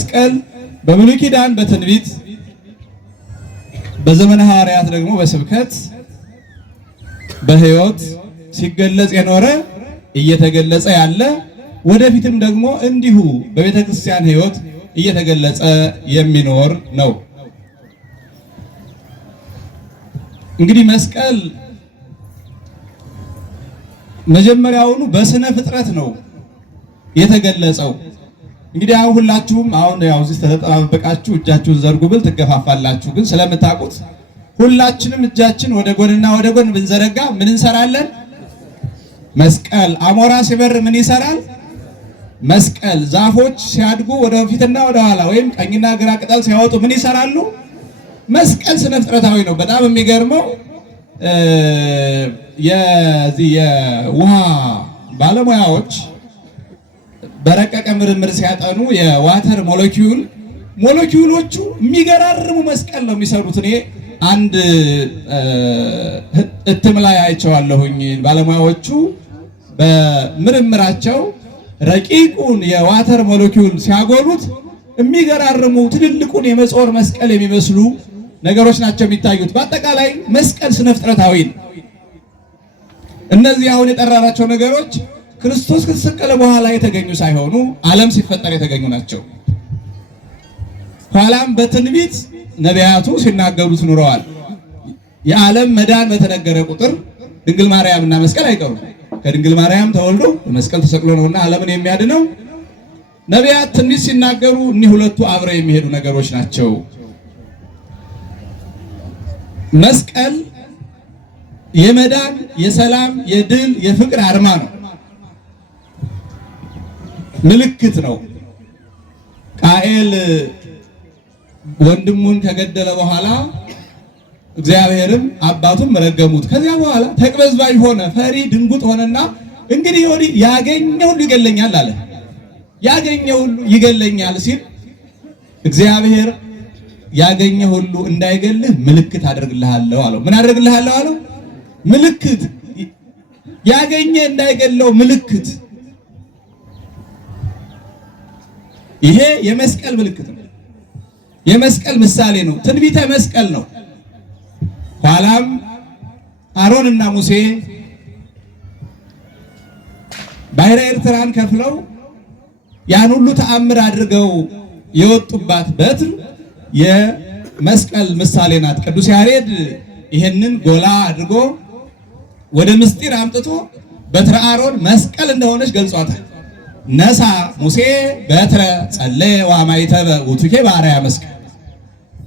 መስቀል በብሉይ ኪዳን በትንቢት በዘመነ ሐዋርያት ደግሞ በስብከት በሕይወት ሲገለጽ የኖረ እየተገለጸ ያለ ወደፊትም ደግሞ እንዲሁ በቤተ ክርስቲያን ሕይወት እየተገለጸ የሚኖር ነው። እንግዲህ መስቀል መጀመሪያውኑ በስነ ፍጥረት ነው የተገለጸው። እንግዲህ አሁን ሁላችሁም ያው እዚህ ተጠባበቃችሁ እጃችሁን ዘርጉ ብል ትገፋፋላችሁ። ግን ስለምታውቁት ሁላችንም እጃችን ወደ ጎንና ወደ ጎን ብንዘረጋ ምን እንሰራለን? መስቀል። አሞራ ሲበር ምን ይሰራል? መስቀል። ዛፎች ሲያድጉ ወደ ፊትና ወደ ኋላ ወይም ቀኝና ግራ ቅጠል ሲያወጡ ምን ይሰራሉ? መስቀል ስነ ፍጥረታዊ ነው። በጣም የሚገርመው የውሃ ባለሙያዎች በረቀቀ ምርምር ሲያጠኑ የዋተር ሞለኪውሎቹ የሚገራርሙ መስቀል ነው የሚሰሩት። እኔ አንድ እትም ላይ አይቼዋለሁኝ። ባለሙያዎቹ በምርምራቸው ረቂቁን የዋተር ሞለኪውል ሲያጎሉት የሚገራርሙ ትልልቁን የመጾር መስቀል የሚመስሉ ነገሮች ናቸው የሚታዩት። በአጠቃላይ መስቀል ስነ ፍጥረታዊ ነው። እነዚህ አሁን የጠራናቸው ነገሮች ክርስቶስ ከተሰቀለ በኋላ የተገኙ ሳይሆኑ ዓለም ሲፈጠር የተገኙ ናቸው። ኋላም በትንቢት ነቢያቱ ሲናገሩት ኑረዋል። የዓለም መዳን በተነገረ ቁጥር ድንግል ማርያምና መስቀል አይቀሩም። ከድንግል ማርያም ተወልዶ በመስቀል ተሰቅሎ ነውና ዓለምን የሚያድነው። ነቢያት ትንቢት ሲናገሩ እኒህ ሁለቱ አብረው የሚሄዱ ነገሮች ናቸው። መስቀል የመዳን፣ የሰላም፣ የድል፣ የፍቅር አርማ ነው። ምልክት ነው። ቃኤል ወንድሙን ከገደለ በኋላ እግዚአብሔርም አባቱም ረገሙት። ከዚያ በኋላ ተቅበዝባዥ ሆነ፣ ፈሪ ድንጉጥ ሆነና እንግዲህ ወዲህ ያገኘው ሁሉ ይገለኛል አለ። ያገኘው ሁሉ ይገለኛል ሲል እግዚአብሔር ያገኘ ሁሉ እንዳይገልህ ምልክት አደርግልሃለሁ አለው። ምን አደርግልሃለሁ አለው? ምልክት። ያገኘ እንዳይገለው ምልክት። ይሄ የመስቀል ምልክት ነው። የመስቀል ምሳሌ ነው። ትንቢተ መስቀል ነው። ኋላም አሮንና ሙሴ ባሕረ ኤርትራን ከፍለው ያን ሁሉ ተአምር አድርገው የወጡባት በትር የመስቀል ምሳሌ ናት። ቅዱስ ያሬድ ይሄንን ጎላ አድርጎ ወደ ምስጢር አምጥቶ በትረ አሮን መስቀል እንደሆነች ገልጿታል። ነሳ ሙሴ በትረ ጸለየ ወአማይተበ ውእቱኬ በአርአያ መስቀል።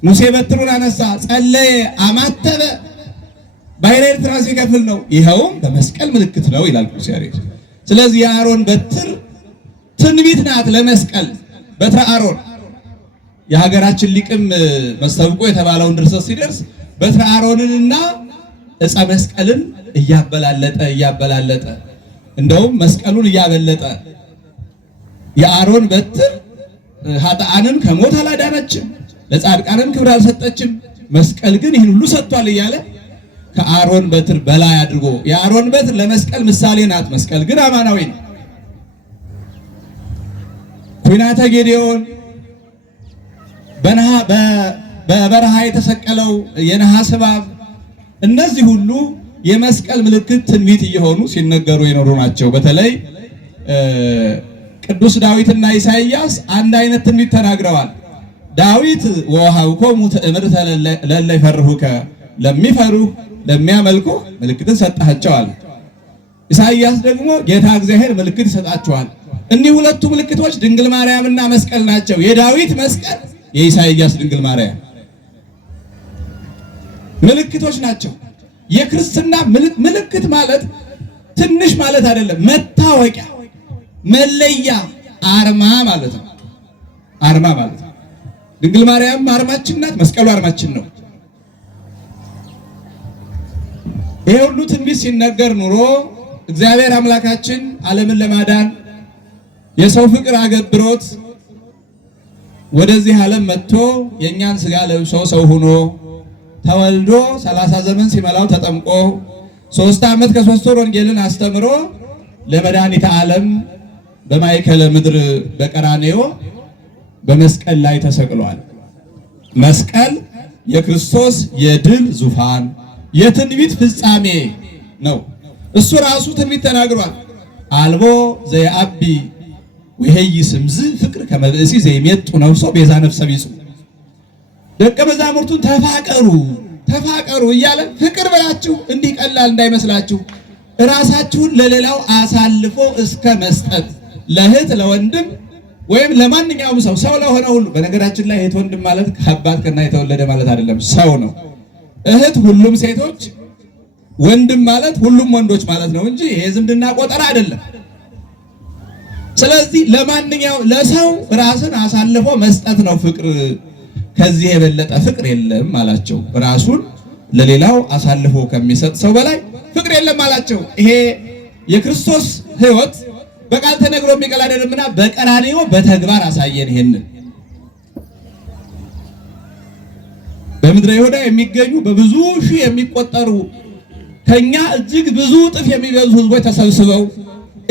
ሙሴ በትሩን አነሳ፣ ጸለየ፣ አማተበ። ባሕረ ኤርትራ ሲከፍል ነው። ይኸውም በመስቀል ምልክት ነው ይላል ቅዱስ ያሬድ። ስለዚህ የአሮን በትር ትንቢት ናት ለመስቀል። በትረ አሮን የሀገራችን ሊቅም መስተብቆ የተባለውን ድርሰት ሲደርስ በትረ አሮንንና ዕፀ መስቀልን እያበላለጠ እንደውም መስቀሉን እያበለጠ የአሮን በትር ኃጥአንን ከሞት አላዳነችም፣ ለጻድቃንን ክብር አልሰጠችም፣ መስቀል ግን ይህን ሁሉ ሰጥቷል እያለ ከአሮን በትር በላይ አድርጎ የአሮን በትር ለመስቀል ምሳሌ ናት። መስቀል ግን አማናዊ ነው። ኩናተ ጌዴዎን በበረሃ የተሰቀለው የነሐስ እባብ፣ እነዚህ ሁሉ የመስቀል ምልክት ትንቢት እየሆኑ ሲነገሩ የኖሩ ናቸው። በተለይ ቅዱስ ዳዊትና ኢሳይያስ አንድ አይነት ትንቢት ተናግረዋል። ዳዊት ወወሀብኮሙ ትእምርተ ለእለ ይፈርሁከ፣ ለሚፈሩህ ለሚያመልኩ ምልክትን ሰጣቸዋል። ኢሳይያስ ደግሞ ጌታ እግዚአብሔር ምልክት ይሰጣቸዋል። እኒህ ሁለቱ ምልክቶች ድንግል ማርያምና መስቀል ናቸው። የዳዊት መስቀል፣ የኢሳይያስ ድንግል ማርያም ምልክቶች ናቸው። የክርስትና ምልክት ማለት ትንሽ ማለት አይደለም። መታወቂያ፣ መለያ፣ አርማ ማለት ነው። አርማ ማለት ነው። ድንግል ማርያም አርማችን ናት። መስቀሉ አርማችን ነው። ይሄ ሁሉ ትንቢት ሲነገር ኑሮ እግዚአብሔር አምላካችን ዓለምን ለማዳን የሰው ፍቅር አገብሮት ወደዚህ ዓለም መጥቶ የእኛን ስጋ ለብሶ ሰው ሆኖ ተወልዶ 30 ዘመን ሲመላው ተጠምቆ 3 ዓመት ከ3 ወር ወንጌልን አስተምሮ ለመድኃኒተ ዓለም በማእከለ ምድር በቀራንዮ በመስቀል ላይ ተሰቅሏል። መስቀል የክርስቶስ የድል ዙፋን የትንቢት ፍጻሜ ነው። እሱ ራሱ ትንቢት ተናግሯል። አልቦ ዘየአቢ ወይሄይ ስምዝ ፍቅር ከመብእሲ ዘይሜጡ ነፍሶ ቤዛ ነፍሰ ቢጹ። ደቀ መዛሙርቱን ተፋቀሩ እያለ ፍቅር ብላችሁ እንዲህ ቀላል እንዳይመስላችሁ ራሳችሁን ለሌላው አሳልፎ እስከ መስጠት ለእህት ለወንድም ወይም ለማንኛውም ሰው ለሆነ ሁሉ። በነገራችን ላይ እህት ወንድም ማለት ከአባት ከእናት የተወለደ ማለት አይደለም፣ ሰው ነው። እህት ሁሉም ሴቶች፣ ወንድም ማለት ሁሉም ወንዶች ማለት ነው እንጂ ይሄ ዝምድና ቆጠራ አይደለም። ስለዚህ ለማንኛውም ለሰው ራስን አሳልፎ መስጠት ነው ፍቅር። ከዚህ የበለጠ ፍቅር የለም አላቸው። ራሱን ለሌላው አሳልፎ ከሚሰጥ ሰው በላይ ፍቅር የለም አላቸው። ይሄ የክርስቶስ ሕይወት በቃል ተነግሮ የሚቀር አይደለምና በቀራንዮ በተግባር አሳየን። ይሄንን በምድረ ይሁዳ የሚገኙ በብዙ ሺህ የሚቆጠሩ ከኛ እጅግ ብዙ እጥፍ የሚበዙ ሕዝቦች ተሰብስበው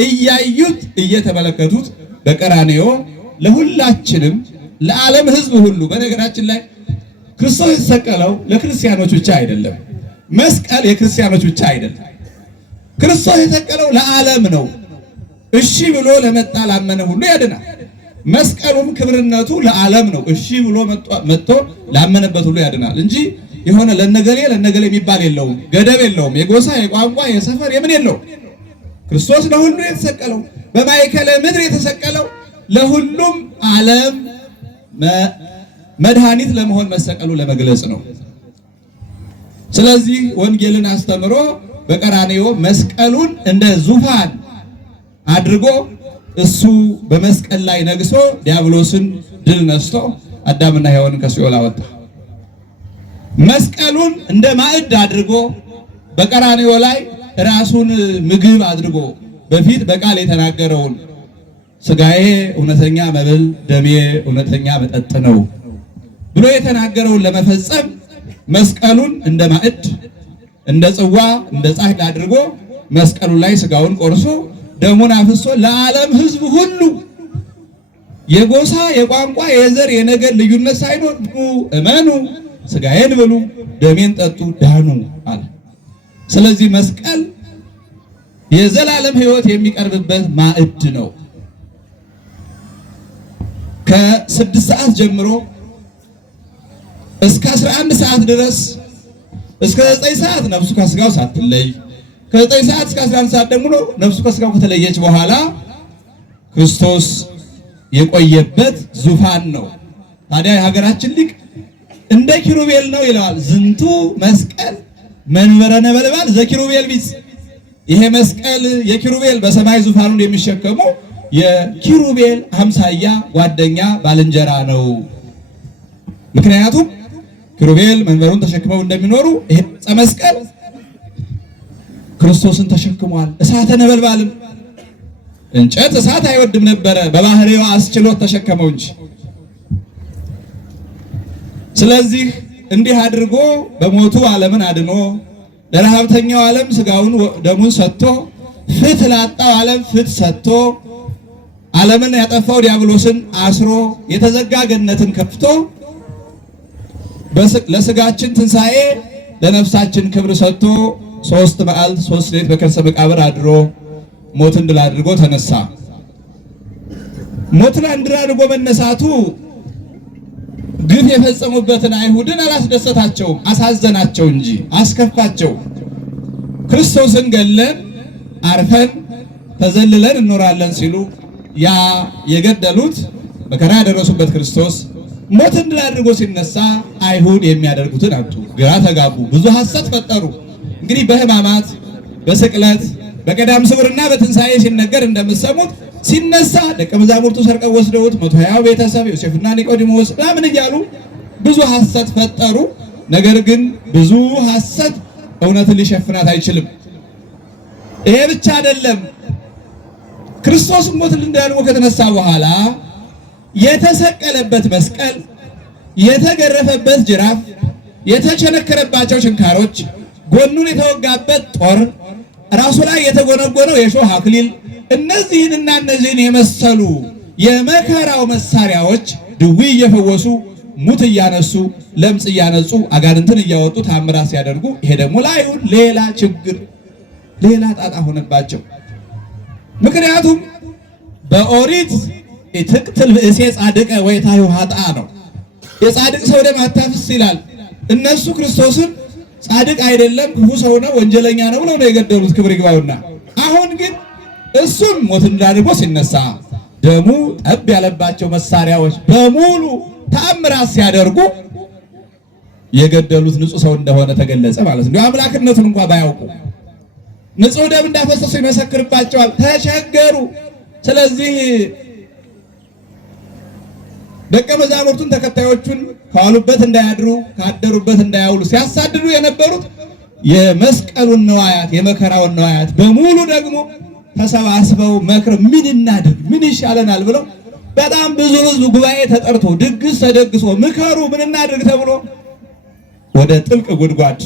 እያዩት እየተመለከቱት በቀራንዮ ለሁላችንም ለዓለም ሕዝብ ሁሉ። በነገራችን ላይ ክርስቶስ የተሰቀለው ለክርስቲያኖች ብቻ አይደለም። መስቀል የክርስቲያኖች ብቻ አይደለም። ክርስቶስ የተሰቀለው ለዓለም ነው። እሺ ብሎ ለመጣ ላመነ ሁሉ ያድናል። መስቀሉም ክብርነቱ ለዓለም ነው። እሺ ብሎ መጥቶ ላመነበት ሁሉ ያድናል እንጂ የሆነ ለነገሌ የሚባል የለውም። ገደብ የለውም። የጎሳ የቋንቋ የሰፈር የምን የለውም። ክርስቶስ ለሁሉ የተሰቀለው በማዕከለ ምድር የተሰቀለው ለሁሉም ዓለም መድኃኒት ለመሆን መሰቀሉ ለመግለጽ ነው። ስለዚህ ወንጌልን አስተምሮ በቀራንዮ መስቀሉን እንደ ዙፋን አድርጎ እሱ በመስቀል ላይ ነግሶ ዲያብሎስን ድል ነስቶ አዳምና ሔዋንን ከሲኦል አወጣ። መስቀሉን እንደ ማዕድ አድርጎ በቀራንዮ ላይ ራሱን ምግብ አድርጎ በፊት በቃል የተናገረውን ስጋዬ እውነተኛ መብል ደሜ እውነተኛ መጠጥ ነው ብሎ የተናገረውን ለመፈጸም መስቀሉን እንደ ማዕድ እንደ ጽዋ እንደ ጻሕል አድርጎ መስቀሉ ላይ ስጋውን ቆርሶ ደሙን አፍሶ ለዓለም ሕዝብ ሁሉ የጎሳ የቋንቋ የዘር የነገድ ልዩነት ሳይኖር እመኑ፣ ስጋዬን ብሉ፣ ደሜን ጠጡ፣ ዳኑ አለ። ስለዚህ መስቀል የዘላለም ሕይወት የሚቀርብበት ማዕድ ነው። ከ6 ሰዓት ጀምሮ እስከ 11 ሰዓት ድረስ እስከ 9 ሰዓት ነፍሱ ከስጋው ሳትለይ ከ9 ሰዓት እስከ 11 ሰዓት ደግሞ ነፍሱ ከስጋው ከተለየች በኋላ ክርስቶስ የቆየበት ዙፋን ነው። ታዲያ የሀገራችን ሊቅ እንደ ኪሩቤል ነው ይለዋል። ዝንቱ መስቀል መንበረ ነበልባል ዘኪሩቤል ቢጽ። ይሄ መስቀል የኪሩቤል በሰማይ ዙፋኑን የሚሸከሙ የኪሩቤል አምሳያ ጓደኛ ባልንጀራ ነው። ምክንያቱም ኪሩቤል መንበሩን ተሸክመው እንደሚኖሩ ይሄ መስቀል ክርስቶስን ተሸክሟል። እሳተ ነበልባልም እንጨት እሳት አይወድም ነበረ፣ በባህሪው አስችሎት ተሸከመው እንጂ። ስለዚህ እንዲህ አድርጎ በሞቱ ዓለምን አድኖ ለረሃብተኛው ዓለም ስጋውን ደሙን ሰጥቶ ፍትህ ላጣው ዓለም ፍትህ ሰጥቶ ዓለምን ያጠፋው ዲያብሎስን አስሮ የተዘጋ ገነትን ከፍቶ ለስጋችን ትንሣኤ ለነፍሳችን ክብር ሰጥቶ 3 መዓልት 3 ሌሊት በከርሰ መቃብር አድሮ ሞትን ድል አድርጎ ተነሳ። ሞትን ድል አድርጎ መነሳቱ ግፍ የፈጸሙበትን አይሁድን አላስደሰታቸውም፣ አሳዘናቸው እንጂ አስከፋቸው። ክርስቶስን ገለን አርፈን ተዘልለን እንኖራለን ሲሉ ያ የገደሉት መከራ ያደረሱበት ክርስቶስ ሞትን ድል አድርጎ ሲነሳ አይሁድ የሚያደርጉትን አጡ፣ ግራ ተጋቡ፣ ብዙ ሐሰት ፈጠሩ። እንግዲህ በሕማማት በስቅለት በቀዳም ስዑርና በትንሣኤ ሲነገር እንደምትሰሙት ሲነሳ ደቀ መዛሙርቱ ሰርቀው ወስደውት 120 ቤተሰብ ዮሴፍና ኒቆዲሞስ ምናምን እያሉ ብዙ ሐሰት ፈጠሩ። ነገር ግን ብዙ ሐሰት እውነትን ሊሸፍናት አይችልም። ይሄ ብቻ አይደለም። ክርስቶስ ሞትን ድል አድርጎ ከተነሳ በኋላ የተሰቀለበት መስቀል፣ የተገረፈበት ጅራፍ፣ የተቸነከረባቸው ችንካሮች፣ ጎኑን የተወጋበት ጦር፣ ራሱ ላይ የተጎነጎነው የሾህ አክሊል፣ እነዚህን የመሰሉ የመከራው መሳሪያዎች ድውይ እየፈወሱ ሙት እያነሱ ለምጽ እያነጹ አጋንንትን እያወጡ ታምራት ሲያደርጉ፣ ይሄ ደግሞ ለአይሁድ ሌላ ችግር ሌላ ጣጣ ሆነባቸው። ምክንያቱም በኦሪት ኢትቅትል ብእሴ ጻድቀ ወኢታዩ ኃጥአ ነው። የጻድቅ ሰው ደም አታፍስ ይላል። እነሱ ክርስቶስን ጻድቅ አይደለም ክፉ ሰው ነው ወንጀለኛ ነው ብለው ነው የገደሉት። ክብር ይግባውና አሁን ግን እሱም ሞትን አድርጎ ሲነሳ ደሙ ጠብ ያለባቸው መሳሪያዎች በሙሉ ተአምራት ሲያደርጉ የገደሉት ንጹህ ሰው እንደሆነ ተገለጸ ማለት ነው። አምላክነቱን እንኳን ባያውቁ ንጹህ ደም እንዳፈሰሱ ይመሰክርባቸዋል። ተቸገሩ። ስለዚህ ደቀ መዛሙርቱን ተከታዮቹን ከዋሉበት እንዳያድሩ ካደሩበት እንዳያውሉ ሲያሳድዱ የነበሩት የመስቀሉን ነዋያት የመከራውን ነዋያት በሙሉ ደግሞ ተሰባስበው መክር ምን እናድርግ ምን ይሻለናል ብለው በጣም ብዙ ሕዝብ ጉባኤ ተጠርቶ ድግስ ተደግሶ ምከሩ ምን እናድርግ ተብሎ ወደ ጥልቅ ጉድጓድ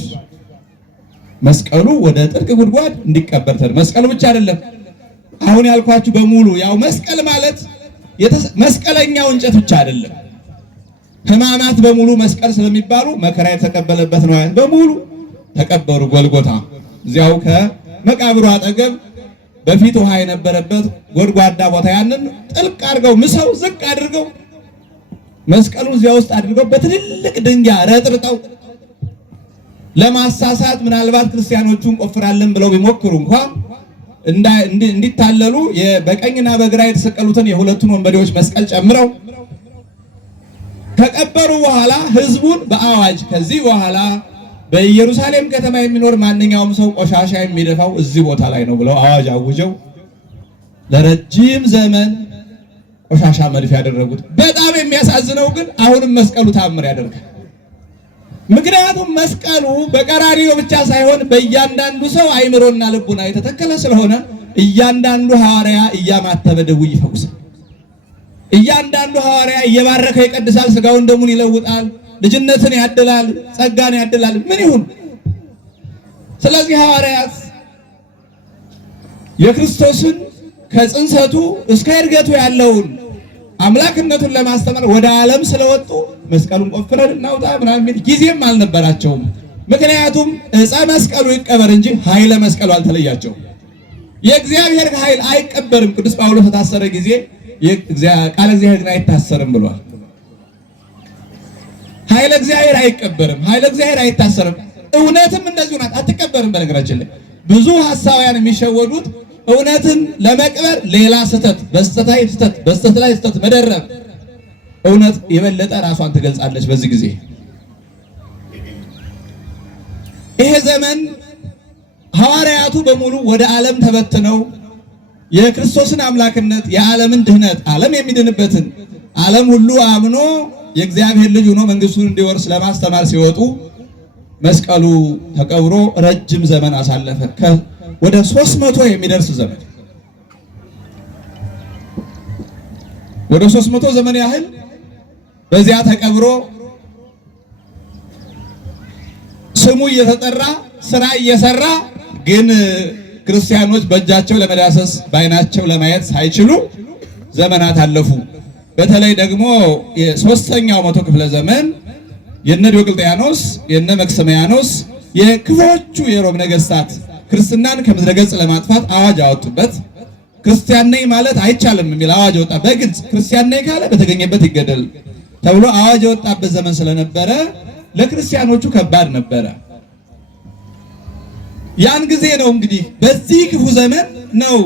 መስቀሉ ወደ ጥልቅ ጉድጓድ እንዲቀበር መስቀሉ ብቻ አይደለም አሁን ያልኳችሁ በሙሉ ያው መስቀል ማለት መስቀለኛው እንጨት ብቻ አይደለም። ሕማማት በሙሉ መስቀል ስለሚባሉ መከራ የተቀበለበት ነው በሙሉ ተቀበሩ። ጎልጎታ እዚያው ከመቃብሩ አጠገብ በፊት ውሃ የነበረበት ጎድጓዳ ቦታ ያንን ጥልቅ አድርገው ምሰው ዝቅ አድርገው መስቀሉ እዚያ ውስጥ አድርገው በትልልቅ ድንጋይ ረጥርጠው ለማሳሳት ምናልባት ክርስቲያኖቹን ቆፍራለን ብለው ቢሞክሩ እንኳን እንዲታለሉ በቀኝና በግራ የተሰቀሉትን የሁለቱን ወንበዴዎች መስቀል ጨምረው ከቀበሩ በኋላ ሕዝቡን በአዋጅ ከዚህ በኋላ በኢየሩሳሌም ከተማ የሚኖር ማንኛውም ሰው ቆሻሻ የሚደፋው እዚህ ቦታ ላይ ነው ብለው አዋጅ አውጀው ለረጅም ዘመን ቆሻሻ መድፍ ያደረጉት። በጣም የሚያሳዝነው ግን አሁንም መስቀሉ ታምር ያደርጋል። ምክንያቱም መስቀሉ በቀራንዮ ብቻ ሳይሆን በእያንዳንዱ ሰው አይምሮና ልቡና የተተከለ ስለሆነ እያንዳንዱ ሐዋርያ እያማተበ ድውይ ይፈውሳል። እያንዳንዱ ሐዋርያ እየባረከ ይቀድሳል፣ ስጋውን ደሙን ይለውጣል፣ ልጅነትን ያድላል፣ ጸጋን ያድላል። ምን ይሁን? ስለዚህ ሐዋርያት የክርስቶስን ከጽንሰቱ እስከ እርገቱ ያለውን አምላክነቱን ለማስተማር ወደ ዓለም ስለወጡ መስቀሉን ቆፍረን እናውጣ ምናምን ጊዜም አልነበራቸውም። ምክንያቱም ዕፀ መስቀሉ ይቀበር እንጂ ኃይለ መስቀሉ አልተለያቸውም። የእግዚአብሔር ኃይል አይቀበርም። ቅዱስ ጳውሎስ በታሰረ ጊዜ ቃለ እግዚአብሔር ግን አይታሰርም ብሏል። ኃይለ እግዚአብሔር አይቀበርም፣ ኃይለ እግዚአብሔር አይታሰርም። እውነትም እንደዚሁ ናት፣ አትቀበርም። በነገራችን ላይ ብዙ ሐሳውያን የሚሸወዱት እውነትን ለመቅበር ሌላ ስህተት በስህተት ላይ ስህተት በስህተት ላይ ስህተት መደረብ፣ እውነት የበለጠ ራሷን ትገልጻለች። በዚህ ጊዜ ይሄ ዘመን ሐዋርያቱ በሙሉ ወደ ዓለም ተበትነው የክርስቶስን አምላክነት የዓለምን ድህነት ዓለም የሚድንበትን ዓለም ሁሉ አምኖ የእግዚአብሔር ልጅ ሆኖ መንግስቱን እንዲወርስ ለማስተማር ሲወጡ መስቀሉ ተቀብሮ ረጅም ዘመን አሳለፈ። ወደ 300 የሚደርስ ዘመን ወደ 300 ዘመን ያህል በዚያ ተቀብሮ ስሙ እየተጠራ ስራ እየሰራ ግን ክርስቲያኖች በእጃቸው ለመዳሰስ በዓይናቸው ለማየት ሳይችሉ ዘመናት አለፉ። በተለይ ደግሞ የሶስተኛው መቶ ክፍለ ዘመን የነ ዲዮቅልጥያኖስ የነ መክሰሚያኖስ የክፎቹ የሮም ነገስታት ክርስትናን ከምድረ ገጽ ለማጥፋት አዋጅ አወጡበት። ክርስቲያን ነኝ ማለት አይቻልም የሚል አዋጅ ወጣ። በግልጽ ክርስቲያን ነኝ ካለ በተገኘበት ይገደል ተብሎ አዋጅ የወጣበት ዘመን ስለነበረ ለክርስቲያኖቹ ከባድ ነበረ። ያን ጊዜ ነው እንግዲህ በዚህ ክፉ ዘመን ነው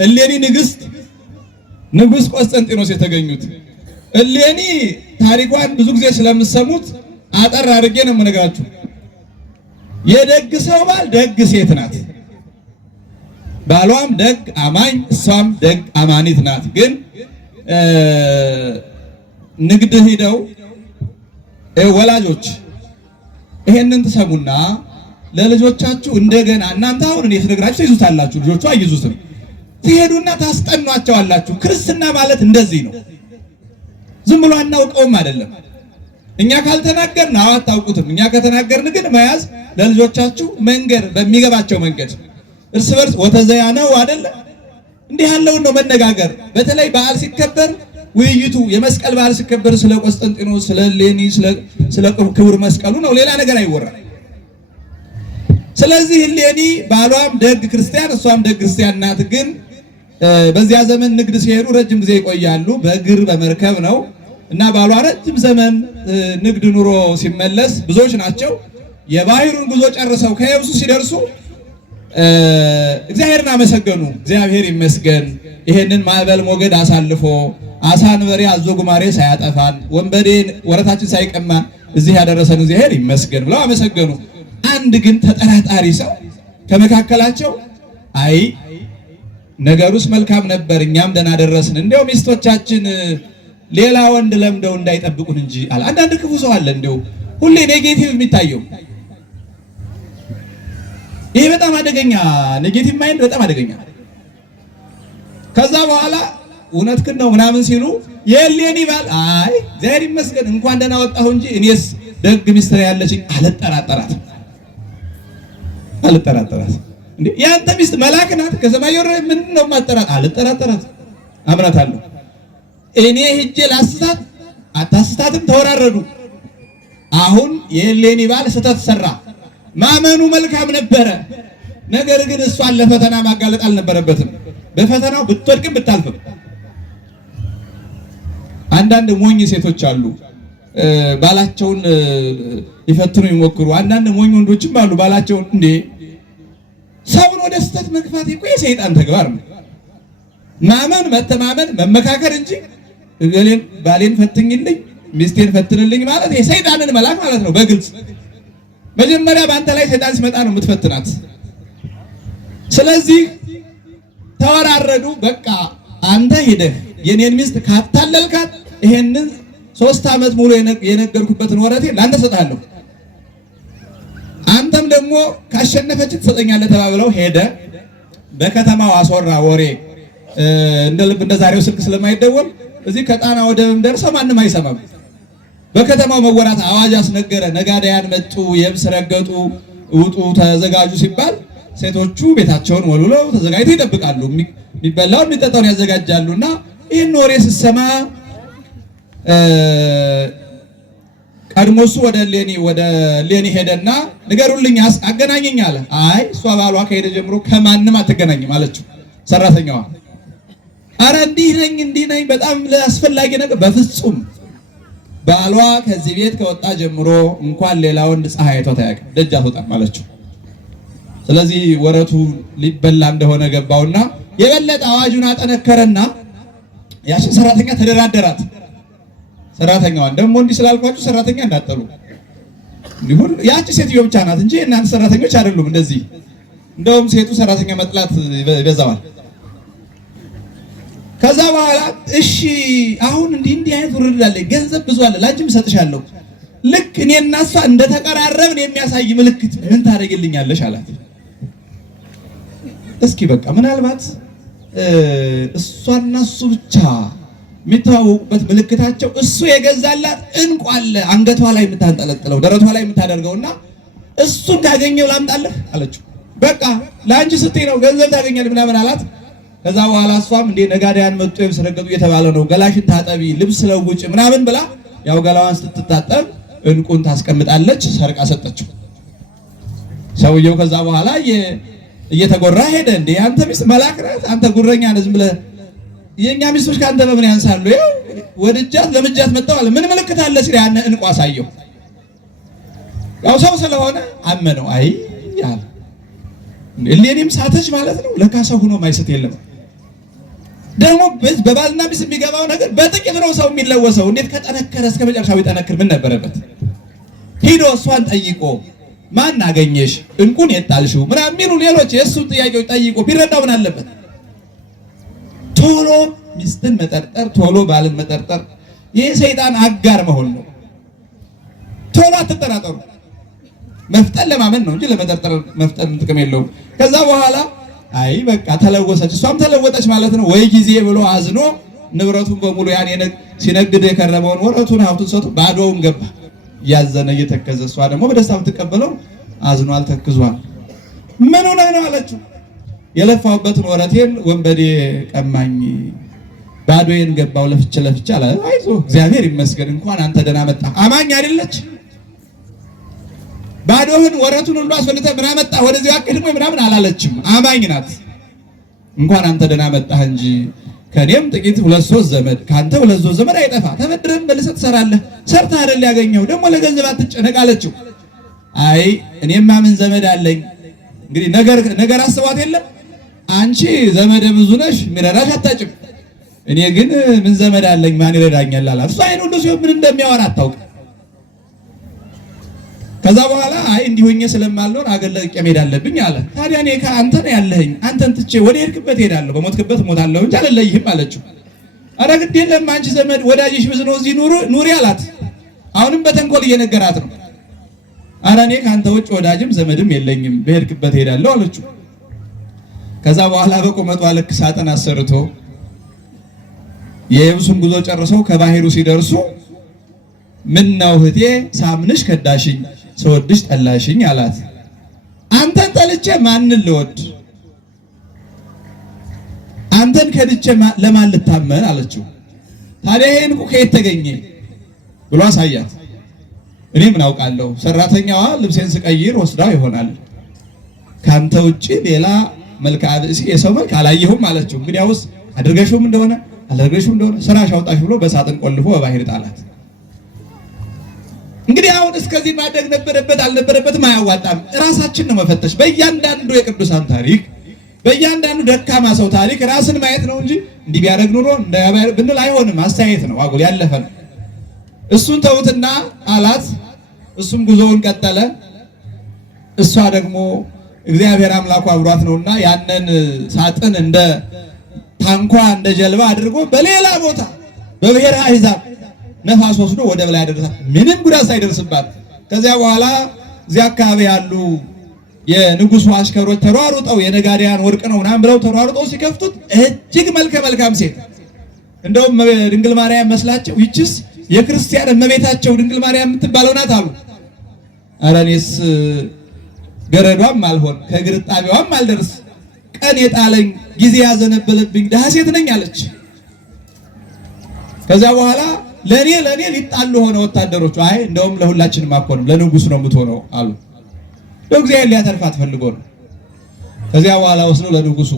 እሌኒ ንጉስ ቆስጠንጢኖስ የተገኙት። እሌኒ ታሪኳን ብዙ ጊዜ ስለምሰሙት አጠር አድርጌ ነው የምነግራችሁ። የደግ ሰው ባል ደግ ሴት ናት። ባሏም ደግ አማኝ እሷም ደግ አማኒት ናት። ግን ንግድ ሄደው ወላጆች ይሄንን ትሰሙና ለልጆቻችሁ እንደገና እናንተ አሁን እኔ ስነግራችሁ ይዙታላችሁ፣ ልጆቹ አይዙትም። ትሄዱና ታስጠኗቸዋላችሁ። ክርስትና ማለት እንደዚህ ነው። ዝም ብሎ አናውቀውም አይደለም። እኛ ካልተናገርን አታውቁትም። እኛ ከተናገርን ግን መያዝ ለልጆቻችሁ መንገድ በሚገባቸው መንገድ እርስ በርስ ወተዘያነው አይደለ? እንዲህ ያለውን ነው መነጋገር። በተለይ በዓል ሲከበር ውይይቱ የመስቀል በዓል ሲከበር ስለ ቆስጠንጢኖስ፣ ስለ ሌኒ፣ ስለ ክቡር መስቀሉ ነው። ሌላ ነገር አይወራም። ስለዚህ ሌኒ ባሏም ደግ ክርስቲያን እሷም ደግ ክርስቲያን ናት። ግን በዚያ ዘመን ንግድ ሲሄዱ ረጅም ጊዜ ይቆያሉ። በእግር በመርከብ ነው እና ባሏ ረጅም ዘመን ንግድ ኑሮ ሲመለስ ብዙዎች ናቸው። የባህሩን ጉዞ ጨርሰው ከየብሱ ሲደርሱ እግዚአብሔርን አመሰገኑ። እግዚአብሔር ይመስገን ይሄንን ማዕበል ሞገድ አሳልፎ አሳንበሬ አዞ ጉማሬ ሳያጠፋን ወንበዴ ወረታችን ሳይቀማን እዚህ ያደረሰን እግዚአብሔር ይመስገን ብለው አመሰገኑ። አንድ ግን ተጠራጣሪ ሰው ከመካከላቸው አይ ነገሩስ መልካም ነበር፣ እኛም ደህና ደረስን፣ እንዲያው ሚስቶቻችን ሌላ ወንድ ለምደው እንዳይጠብቁን እንጂ አለ። አንዳንድ ክፉ ሰው አለ እንዲያው ሁሌ ኔጌቲቭ የሚታየው። ይሄ በጣም አደገኛ ኔጌቲቭ ማይንድ በጣም አደገኛ። ከዛ በኋላ እውነትህን ነው ምናምን ሲሉ የሌኒ ባል አይ እግዚአብሔር ይመስገን እንኳን ደህና ወጣሁ እንጂ እኔስ ደግ ሚስት ያለችኝ አልጠራጠራት እንዴ ያንተ ሚስት መልአክ ናት ከሰማይ ወረደ ምን ነው ማጠራት አልጠራጠራት አምናታለሁ። እኔ ሂጄ ላስታት አታስታትም ተወራረዱ። አሁን የሌኒ ባል ስህተት ሰራ። ማመኑ መልካም ነበረ፣ ነገር ግን እሷን ለፈተና ማጋለጥ አልነበረበትም። በፈተናው ብትወድቅም ብታልፍም። አንዳንድ ሞኝ ሴቶች አሉ ባላቸውን ሊፈትኑ ይሞክሩ። አንዳንድ ሞኝ ወንዶችም አሉ ባላቸውን እንዴ ሰውን ወደ ስህተት መግፋት እኮ የሰይጣን ተግባር ነው። ማመን መተማመን መመካከር እንጂ እገሌን ባሌን ፈትኝልኝ ሚስቴን ፈትንልኝ ማለት የሰይጣንን መልአክ ማለት ነው። በግልጽ መጀመሪያ በአንተ ላይ ሰይጣን ሲመጣ ነው የምትፈትናት። ስለዚህ ተወራረዱ። በቃ አንተ ሄደህ የኔን ሚስት ካታለልካት ይሄንን 3 ዓመት ሙሉ የነገርኩበትን ወረቴ ላንተ ሰጣለሁ፣ አንተም ደግሞ ካሸነፈች ትሰጠኛለህ ተባብለው ሄደ። በከተማው አስወራ ወሬ። እንደ ልብ እንደ ዛሬው ስልክ ስለማይደወል እዚህ ከጣና ወደብም ደርሰው ማንም አይሰማም። በከተማው መወራት አዋጅ አስነገረ። ነጋዴያን መጡ፣ የብስ ረገጡ፣ ውጡ ተዘጋጁ ሲባል ሴቶቹ ቤታቸውን ወልውለው ተዘጋጅተው ይጠብቃሉ። የሚበላውን የሚጠጣውን ያዘጋጃሉና ይህን ወሬ ስትሰማ ቀድሞሱ ወደ ሌኒ ሄደና ንገሩልኝ አገናኘኝ አለ። አይ እሷ ባሏ ከሄደ ጀምሮ ከማንም አትገናኝም አለችው ሰራተኛዋ። አረ እንዲህ ነኝ በጣም ለአስፈላጊ ነገር በፍጹም ባሏ ከዚህ ቤት ከወጣ ጀምሮ እንኳን ሌላ ወንድ ፀሐይ አይቶ ታያውቅም፣ ደጅ አትወጣም አለችው። ስለዚህ ወረቱ ሊበላ እንደሆነ ገባውና የበለጠ አዋጁን አጠነከረና ያችን ሰራተኛ ተደራደራት። ሰራተኛዋን ደግሞ እንዲህ ስላልኳችሁ ሰራተኛ እንዳጠሉ ይሁን ያቺ ሴትዮ ብቻ ናት እንጂ እናንተ ሰራተኞች አይደሉም። እንደዚህ እንደውም ሴቱ ሰራተኛ መጥላት ይበዛዋል። ከዛ በኋላ እሺ አሁን እንዲህ አይነት ውርድ አለ፣ ገንዘብ ብዙ አለ፣ ላንቺም እሰጥሻለሁ፣ ልክ እኔና እሷ እንደተቀራረብን የሚያሳይ ምልክት ምን ታደርግልኛለሽ አላት። እስኪ በቃ ምናልባት እሷና እሱ ብቻ የሚተዋወቁበት ምልክታቸው እሱ የገዛላት እንቁ አለ አንገቷ ላይ የምታንጠለጥለው ደረቷ ላይ የምታደርገውና እሱን ካገኘው ላምጣልህ አለችው። በቃ ለአንቺ ስትይ ነው ገንዘብ ታገኛለህ ምናምን አላት። ከዛ በኋላ እሷም እንደ ነጋዴያን መጡ የምስረገጡ እየተባለ ነው ገላሽን ታጠቢ ልብስ ለውጭ ምናምን ብላ ያው ገላዋን ስትታጠብ እንቁን ታስቀምጣለች። ሰርቃ ሰጠችው። ሰውየው ከዛ በኋላ እየተጎራ ሄደ። እንደ አንተ ሚስት መልአክ ናት፣ አንተ ጉረኛ ነህ፣ ዝም ብለህ የኛ ሚስቶች ካንተ በምን ያንሳሉ? ይኸው ወድጃት ለምጃት መጣዋል። ምን ምልክት አለ ሲል ያን እንቁ አሳየው። ያው ሰው ስለሆነ አመነው። አይ ያለ እሌኒም ሳተች ማለት ነው። ለካ ሰው ሆኖ ማይስት የለም። ደግሞ በባልና ሚስት የሚገባው ነገር በጥቂት ነው ሰው የሚለወሰው። እንዴት ከጠነከረ እስከ መጨረሻው ይጠነክር። ምን ነበረበት ሂዶ እሷን ጠይቆ ማን አገኘሽ እንቁን የጣልሽው ምናምን የሚሉ ሌሎች የእሱ ጥያቄዎች ጠይቆ ቢረዳው ምን አለበት? ቶሎ ሚስትን መጠርጠር፣ ቶሎ ባልን መጠርጠር ይሄ ሰይጣን አጋር መሆን ነው። ቶሎ አትጠራጠሩ። መፍጠን ለማመን ነው እንጂ ለመጠርጠር መፍጠን ጥቅም የለውም። ከዛ በኋላ አይ በቃ ተለወሰች፣ እሷም ተለወጠች ማለት ነው ወይ ጊዜ ብሎ አዝኖ ንብረቱን በሙሉ ያን ሲነግድ የከረመውን ወረቱን ሀብቱን ሰጥቶ ባዶውን ገባ። ያዘነ እየተከዘ እሷ ደግሞ በደስታ ብትቀበለው አዝኗል፣ ተክዟል። ምን ሆነ ነው አለችው። የለፋውበትን ወረቴን ወንበዴ ቀማኝ፣ ባዶዬን ገባው ለፍቼ አለ። አይዞህ እግዚአብሔር ይመስገን እንኳን አንተ ደህና መጣ። አማኝ አይደለች? ባዶህን ወረቱን ሁሉ አስፈልተህ ምን አመጣ ወደዚህ አቅድሞ ምናምን አላለችም። አማኝ ናት። እንኳን አንተ ደህና መጣህ እንጂ ከኔም ጥቂት 2-3 ዘመድ ካንተ 2-3 ዘመድ አይጠፋ። ተበድረን መልሰህ ትሰራለህ። ሰርተህ አይደል ያገኘው ደግሞ ለገንዘብ አትጨነቅ አለችው። አይ እኔማ ምን ዘመድ አለኝ። እንግዲህ ነገር አስቧት የለም አንቺ ዘመደ ብዙ ነሽ ሚረዳሽ አታጭም። እኔ ግን ምን ዘመድ አለኝ ማን ይረዳኛል አላት። እሷ አይኑ ሁሉ ሲሆን ምን እንደሚያወራ አታውቅም። ከዛ በኋላ አይ እንዲሁኝ ስለማልኖር አገር ለቅቄ መሄድ አለብኝ አለ። ታዲያ እኔ ከአንተ ነው ያለኸኝ፣ አንተን ትቼ ወደ ሄድክበት ሄዳለሁ፣ በሞትክበት እሞታለሁ እንጂ አልለይህም አለችው። ኧረ ግድ የለም አንቺ ዘመድ ወዳጅሽ ብዙ ነው እዚህ ኑሪ አላት። አሁንም በተንኮል እየነገራት ነው። ኧረ እኔ ከአንተ ውጭ ወዳጅም ዘመድም የለኝም፣ በሄድክበት ሄዳለሁ አለችው። ከዛ በኋላ በቁመቷ ልክ ሳጥን አሰርቶ የየብሱን ጉዞ ጨርሰው ከባህሩ ሲደርሱ ምን ነው እህቴ ሳምንሽ ከዳሽኝ ስወድሽ ጠላሽኝ አላት። አንተን ጠልቼ ማንን ልወድ? አንተን ከድቼ ለማን ልታመን አለችው። ታዲያ ይሄን ዕንቁ ከየት ተገኘ ብሎ አሳያት። እኔ ምን አውቃለሁ ሰራተኛዋ ልብሴን ስቀይር ወስዳው ይሆናል። ካንተ ውጪ ሌላ መልክዓ ብእሲ የሰው መልክ አላየሁም አለችው። እንግዲያውስ አድርገሽውም እንደሆነ አልአድርገሽውም እንደሆነ ስራሽ አውጣሽ ብሎ በሳጥን ቆልፎ በባህር ጣላት። እንግዲህ አሁን እስከዚህ ማደግ ነበረበት አልነበረበትም አያዋጣም። ራሳችን ነው መፈተሽ። በእያንዳንዱ የቅዱሳን ታሪክ በእያንዳንዱ ደካማ ሰው ታሪክ ራስን ማየት ነው እንጂ እንዲህ ቢያደርግ ኑሮ ብንል አይሆንም። አስተያየት ነው፣ አጉል ያለፈ ነው። እሱን ተውትና አላት። እሱም ጉዞውን ቀጠለ። እሷ ደግሞ እግዚአብሔር አምላኩ አብሯት ነውና ያንን ሳጥን እንደ ታንኳ እንደ ጀልባ አድርጎ በሌላ ቦታ በብሔረ አሕዛብ ነፋስ ወስዶ ወደ በላይ አደረሳት፣ ምንም ጉዳት ሳይደርስባት። ከዚያ በኋላ እዚያ አካባቢ ያሉ የንጉሱ አሽከሮች ተሯሩጠው የነጋዴያን ወርቅ ነው ምናምን ብለው ተሯሩጠው ሲከፍቱት እጅግ መልከ መልካም ሴት እንደውም ድንግል ማርያም መስላቸው ይችስ የክርስቲያን እመቤታቸው ድንግል ማርያም የምትባለው ናት አሉ። ኧረ እኔስ ገረዷም አልሆን ከግርጣቢዋም አልደርስ ቀን የጣለኝ ጊዜ ያዘነበለብኝ ድሃ ሴት ነኝ አለች። ከዚያ በኋላ ለኔ ሊጣሉ ሆነ ወታደሮቹ። አይ እንደውም ለሁላችንም አኮንም ለንጉስ ነው የምትሆነው አሉ። እግዚአብሔር ሊያተርፋት ፈልጎ ነው። ከዚያ በኋላ ወስዶ ለንጉሱ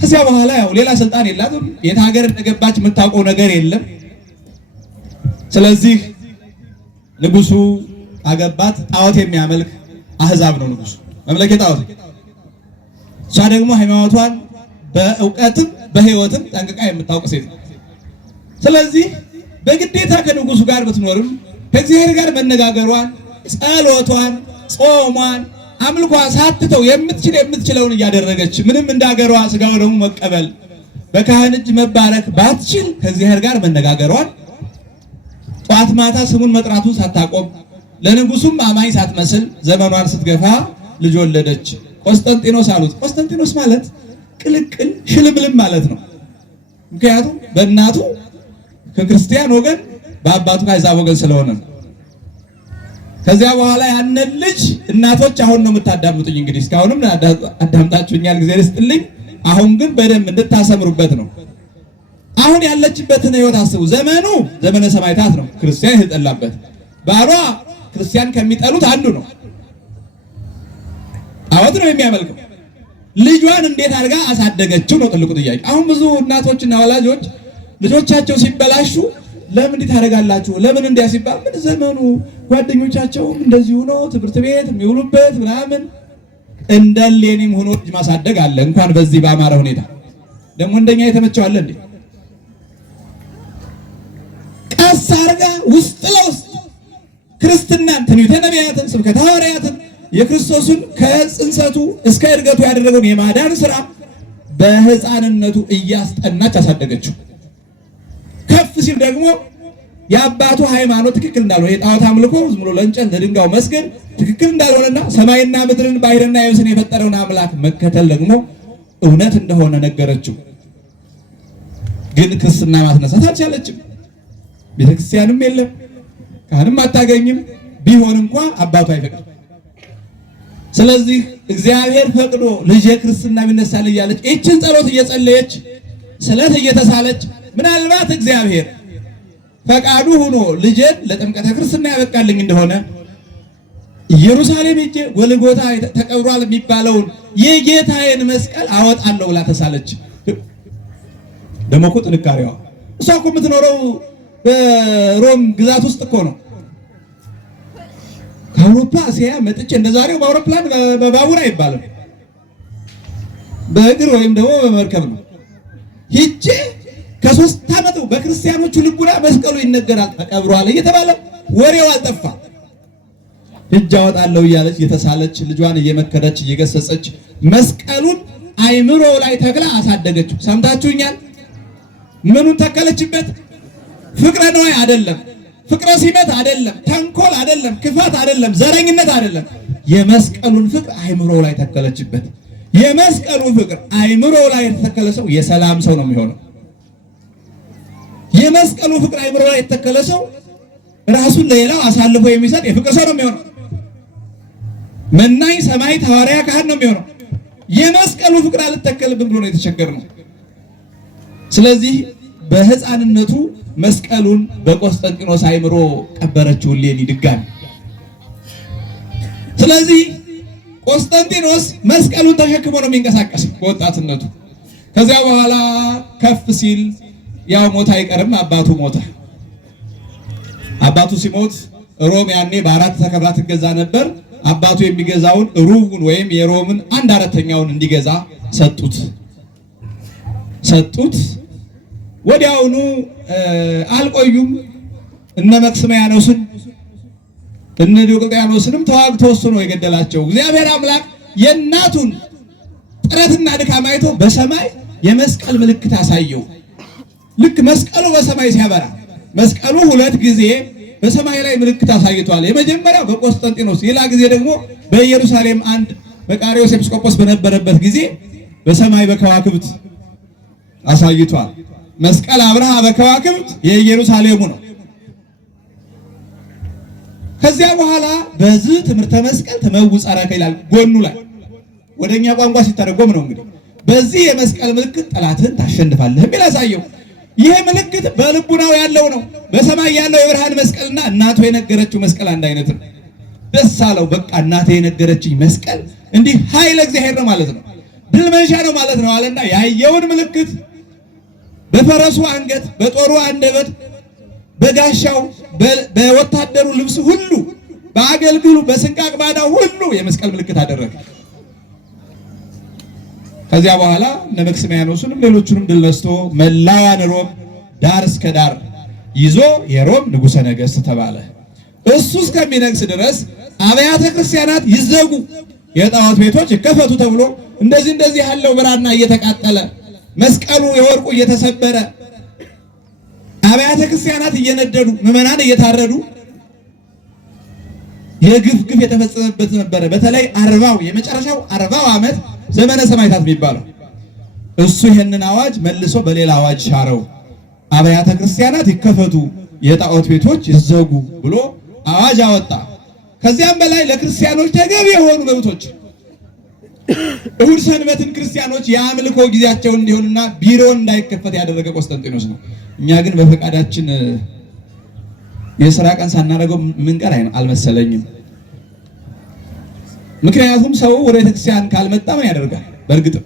ከዚያ በኋላ ያው ሌላ ስልጣን የላትም። የት ሀገር እንደገባች የምታውቀው ነገር የለም። ስለዚህ ንጉሱ አገባት። ጣዖት የሚያመልክ አህዛብ ነው ንጉሱ፣ መምለክ ጣዖት። እሷ ደግሞ ሃይማኖቷን በእውቀትም በህይወትም ጠንቅቃ የምታውቅ ሴት ነው። ስለዚህ በግዴታ ከንጉሱ ጋር ብትኖርም ከእግዚአብሔር ጋር መነጋገሯን፣ ጸሎቷን፣ ጾሟን፣ አምልኳን ሳትተው የምትችለውን እያደረገች ምንም እንዳገሯ ስጋው ደግሞ መቀበል በካህን እጅ መባረክ ባትችል ከእግዚአብሔር ጋር መነጋገሯን፣ ጧት ማታ ስሙን መጥራቱን ሳታቆም ለንጉሱም አማኝ ሳትመስል ዘመኗን ስትገፋ ልጅ ወለደች። ቆስጠንጢኖስ አሉት። ቆስጠንጢኖስ ማለት ቅልቅል ሽልምልም ማለት ነው። ምክንያቱም በእናቱ ከክርስቲያን ወገን በአባቱ ከአሕዛብ ወገን ስለሆነ ነው። ከዚያ በኋላ ያንን ልጅ እናቶች አሁን ነው የምታዳምጡኝ። እንግዲህ እስካሁንም አዳምጣችሁኛል፣ እግዚአብሔር ይስጥልኝ። አሁን ግን በደንብ እንድታሰምሩበት ነው። አሁን ያለችበትን ህይወት አስቡ። ዘመኑ ዘመነ ሰማዕታት ነው፣ ክርስቲያን የተጠላበት። ባሏ ክርስቲያን ከሚጠሉት አንዱ ነው፣ ጣዖት ነው የሚያመልከው። ልጇን እንዴት አድርጋ አሳደገችው ነው ትልቁ ጥያቄ። አሁን ብዙ እናቶችና ወላጆች ልጆቻቸው ሲበላሹ ለምን እንዴት ታደርጋላችሁ? ለምን እንዲያ ሲባል ምን ዘመኑ ጓደኞቻቸው እንደዚሁ ነው ትምህርት ቤት የሚውሉበት ምናምን። እንደሌኒም ሆኖ ልጅ ማሳደግ አለ፣ እንኳን በዚህ በአማረ ሁኔታ። ደግሞ እንደኛ የተመቸው አለ እንዴ? ቀስ አድርጋ ውስጥ ለውስጥ ክርስትናን፣ ትንቢተ ነቢያትን፣ ስብከተ ሐዋርያትን የክርስቶስን ከጽንሰቱ እስከ እድገቱ ያደረገውን የማዳን ስራ በህፃንነቱ እያስጠናች አሳደገችው። ከፍ ሲል ደግሞ የአባቱ ሃይማኖት ትክክል እንዳልሆነ የጣዖት አምልኮ ዝም ብሎ ለእንጨት ለድንጋዩ መስገድ ትክክል እንዳልሆነና ሰማይና ምድርን ባሕርና የብስን የፈጠረውን አምላክ መከተል ደግሞ እውነት እንደሆነ ነገረችው። ግን ክርስትና ማስነሳት አልቻለችም። ቤተክርስቲያንም የለም፣ ካህንም አታገኝም። ቢሆን እንኳ አባቱ አይፈቅድም። ስለዚህ እግዚአብሔር ፈቅዶ ልጅ ክርስትና ቢነሳል እያለች ይህችን ጸሎት እየጸለየች ስለት እየተሳለች ምናልባት እግዚአብሔር ፈቃዱ ሆኖ ልጄን ለጥምቀተ ክርስትና ያበቃልኝ እንደሆነ ኢየሩሳሌም ሄጄ ጎልጎታ ተቀብሯል የሚባለውን የጌታዬን መስቀል አወጣለሁ ብላ ተሳለች። ደግሞ እኮ ጥንካሬዋ እሷ እኮ የምትኖረው በሮም ግዛት ውስጥ እኮ ነው። ከአውሮፓ እስያ መጥቼ እንደዛሬው በአውሮፕላን በባቡር አይባልም፣ በእግር ወይም ደግሞ በመርከብ ነው ሂጄ ከ3 ዓመት በክርስቲያኖቹ ልቡና መስቀሉ ይነገራል ተቀብሯል እየተባለ ወሬው አልጠፋ። እጅ አወጣለሁ እያለች የተሳለች ልጇን እየመከረች እየገሰጸች መስቀሉን አይምሮ ላይ ተክላ አሳደገችው። ሰምታችሁኛል? ምኑን ተከለችበት? ፍቅረ ነዋይ አይደለም፣ ፍቅረ ሲመት አይደለም፣ ተንኮል አይደለም፣ ክፋት አይደለም፣ ዘረኝነት አይደለም። የመስቀሉን ፍቅር አይምሮ ላይ ተከለችበት። የመስቀሉ ፍቅር አይምሮ ላይ የተተከለ ሰው የሰላም ሰው ነው የሚሆነው። የመስቀሉ ፍቅር አይምሮ ላይ የተተከለ ሰው ራሱን ለሌላው አሳልፎ የሚሰጥ የፍቅር ሰው ነው የሚሆነው። መናኝ ሰማዕት ሐዋርያ ካህን ነው የሚሆነው። የመስቀሉ ፍቅር አልተከለብም ብሎ ነው የተቸገረው። ስለዚህ በሕፃንነቱ መስቀሉን በቆስጠንጢኖስ አይምሮ ቀበረችው እሌኒ ድጋሚ። ስለዚህ ቆስጠንጢኖስ መስቀሉን ተሸክሞ ነው የሚንቀሳቀስ በወጣትነቱ። ከዚያ በኋላ ከፍ ሲል ያው ሞት አይቀርም፣ አባቱ ሞተ። አባቱ ሲሞት ሮም ያኔ በ4 ተከፍላ ትገዛ ነበር። አባቱ የሚገዛውን ሩቡን ወይም የሮምን 1/4ኛውን እንዲገዛ ሰጡት። ወዲያውኑ አልቆዩም። እነ መክስምያኖስን እነ ዲዮቅልጥያኖስንም ተዋግቶ ወስኖ የገደላቸው እግዚአብሔር አምላክ የእናቱን ጥረትና ድካም አይቶ በሰማይ የመስቀል ምልክት አሳየው። ልክ መስቀሉ በሰማይ ሲያበራ መስቀሉ 2 ጊዜ በሰማይ ላይ ምልክት አሳይቷል። የመጀመሪያው በቆስጠንጢኖስ፣ ሌላ ጊዜ ደግሞ በኢየሩሳሌም አንድ መቃርዮስ ኤጲስቆጶስ በነበረበት ጊዜ በሰማይ በከዋክብት አሳይቷል። መስቀል አብርሃ በከዋክብት የኢየሩሳሌሙ ነው። ከዚያ በኋላ በዚህ ትምህርተ መስቀል ተመውፀረከ ይላል ጎኑ ላይ ወደኛ ቋንቋ ሲተረጎም ነው እንግዲህ በዚህ የመስቀል ምልክት ጠላትህን ታሸንፋለህ የሚል አሳየው። ይሄ ምልክት በልቡናው ያለው ነው። በሰማይ ያለው የብርሃን መስቀልና እናቱ የነገረችው መስቀል አንድ አይነት ነው። ደስ አለው። በቃ እናቴ የነገረችኝ መስቀል እንዲህ ኃይለ እግዚአብሔር ነው ማለት ነው፣ ድል መንሻ ነው ማለት ነው አለና ያየውን ምልክት በፈረሱ አንገት፣ በጦሩ አንደበት፣ በጋሻው፣ በወታደሩ ልብስ ሁሉ፣ በአገልግሉ፣ በስንቅ አቅባዳው ሁሉ የመስቀል ምልክት አደረገ። ከዚያ በኋላ እነ መክስምያኖስንም ሌሎቹንም ድል ነስቶ መላዋን ሮም ዳር እስከ ዳር ይዞ የሮም ንጉሠ ነገሥት ተባለ። እሱ እስከሚነግስ ድረስ አብያተ ክርስቲያናት ይዘጉ፣ የጣዖት ቤቶች ይከፈቱ ተብሎ እንደዚህ ያለው ብራና እየተቃጠለ መስቀሉ የወርቁ እየተሰበረ አብያተ ክርስቲያናት እየነደዱ ምዕመናን እየታረዱ የግፍ የተፈጸመበት ነበረ። በተለይ የመጨረሻው 40 ዓመት ዘመነ ሰማዕታት የሚባለው እሱ ይሄንን አዋጅ መልሶ በሌላ አዋጅ ሻረው። አብያተ ክርስቲያናት ይከፈቱ፣ የጣዖት ቤቶች ይዘጉ ብሎ አዋጅ አወጣ። ከዚያም በላይ ለክርስቲያኖች ተገቢ የሆኑ መብቶች እሁድ ሰንበትን ክርስቲያኖች የአምልኮ ጊዜያቸው እንዲሆንና ቢሮ እንዳይከፈት ያደረገ ቆስጠንጢኖስ ነው። እኛ ግን በፈቃዳችን የሥራ ቀን ሳናደርገው ምንቀር አልመሰለኝም። ምክንያቱም ሰው ወደ ቤተክርስቲያን ካልመጣ ምን ያደርጋል? በእርግጥም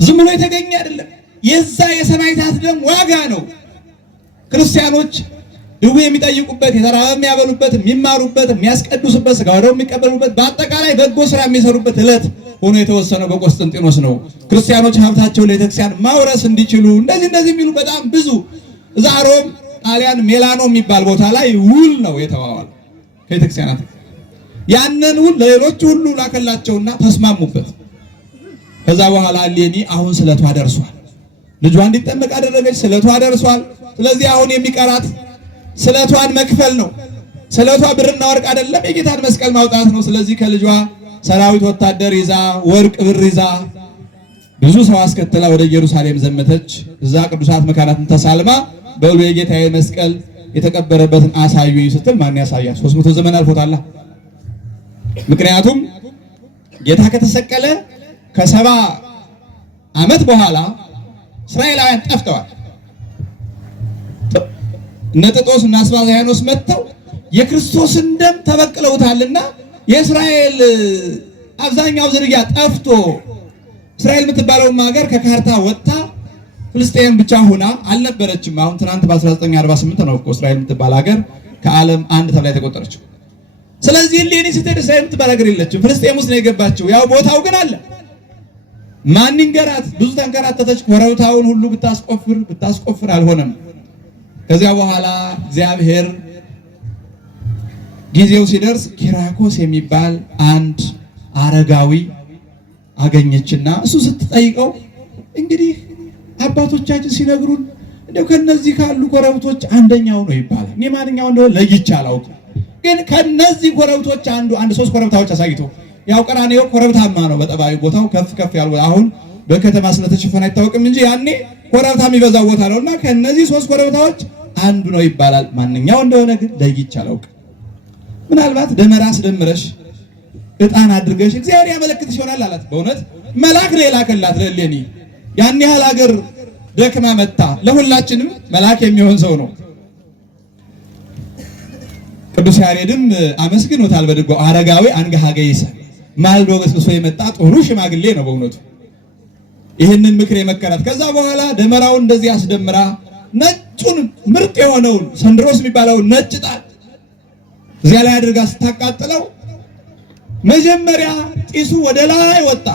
ዝም ብሎ የተገኘ አይደለም። የዛ የሰማዕታት ደም ዋጋ ነው። ክርስቲያኖች ድዌ የሚጠይቁበት፣ የተራበ የሚያበሉበት፣ የሚማሩበት፣ የሚያስቀድሱበት፣ ሥጋ ወደሙ የሚቀበሉበት፣ በአጠቃላይ በጎ ስራ የሚሰሩበት ዕለት ሆኖ የተወሰነው በቆስጠንጢኖስ ነው። ክርስቲያኖች ሀብታቸውን ለቤተክርስቲያን ማውረስ እንዲችሉ እንደዚህ የሚሉ በጣም ብዙ እዛ ሮም ጣሊያን ሜላኖ የሚባል ቦታ ላይ ውል ነው የተዋዋል ከቤተክርስቲያናት። ያንን ውል ለሌሎች ሁሉ ላከላቸውና ተስማሙበት። ከዛ በኋላ እሌኒ አሁን ስለቷ ደርሷል። ልጇ እንዲጠመቅ አደረገች። ስለቷ ደርሷል። ስለዚህ አሁን የሚቀራት ስለቷን መክፈል ነው። ስለቷ ብርና ወርቅ አይደለም፣ የጌታን መስቀል ማውጣት ነው። ስለዚህ ከልጇ ሰራዊት ወታደር ይዛ ወርቅ ብር ይዛ ብዙ ሰው አስከትላ ወደ ኢየሩሳሌም ዘመተች። እዛ ቅዱሳት መካናትን ተሳልማ በሉ የጌታዬ መስቀል የተቀበረበትን አሳዩኝ ስትል ማን ያሳያል? 300 ዘመን አልፎታል። ምክንያቱም ጌታ ከተሰቀለ ከ70 ዓመት በኋላ እስራኤላውያን ጠፍተዋል። እነ ጥጦስ እና አስባዛያኖስ መጥተው የክርስቶስን ደም ተበቅለውታልና የእስራኤል አብዛኛው ዝርያ ጠፍቶ እስራኤል የምትባለውም ሀገር ከካርታ ወጥታ ፍልስጤም ብቻ ሆና አልነበረችም። አሁን ትናንት በ1948 ነው እኮ እስራኤል የምትባል ሀገር ከዓለም አንድ ተብላ የተቆጠረችው። ስለዚህ እሌኒ ስትሄድ እስራኤል የምትባል ሀገር የለችም፣ ፍልስጤም ውስጥ ነው የገባችው። ያው ቦታው ግን አለ። ማን ይንገራት? ብዙ ተንከራተተች። ኮረብታውን ሁሉ ብታስቆፍር አልሆነም። ከዚያ በኋላ እግዚአብሔር ጊዜው ሲደርስ ኪራኮስ የሚባል አንድ አረጋዊ አገኘችና እሱ ስትጠይቀው እንግዲህ አባቶቻችን ሲነግሩን እንደው ከነዚህ ካሉ ኮረብቶች አንደኛው ነው ይባላል። እኔ ማንኛው እንደሆነ ለይቼ አላውቅም፣ ግን ከነዚህ ኮረብቶች አንድ ሶስት ኮረብታዎች አሳይቶ ያው ቀራንዮ ኮረብታማ ነው በጠባዩ ቦታው ከፍ ያሉ አሁን በከተማ ስለተሸፈነ አይታወቅም እንጂ ያኔ ኮረብታ የሚበዛው ቦታ ነውና ከነዚህ ሶስት ኮረብታዎች አንዱ ነው ይባላል። ማንኛው እንደሆነ ግን ለይቼ አላውቅም። ምናልባት ደመራ አስደምረሽ ዕጣን አድርገሽ እግዚአብሔር ያመለክትሽ ይሆናል አላት። በእውነት መልአክ ነው የላከላት ለእሌኒ። ያን ያህል ሀገር ደክማ መጣ። ለሁላችንም መልአክ የሚሆን ሰው ነው። ቅዱስ ያሬድም አመስግኖታል በድጓው አረጋዊ አንገሃገ ይሰ ማልዶ ገስግሶ የመጣ ጥሩ ሽማግሌ ነው በእውነቱ ይህንን ምክር የመከራት። ከዛ በኋላ ደመራውን እንደዚህ አስደምራ ነጩን ምርጥ የሆነውን ሰንድሮስ የሚባለውን ነጭ ዕጣን እዚያ ላይ አድርጋ ስታቃጥለው መጀመሪያ ጢሱ ወደ ላይ ወጣ።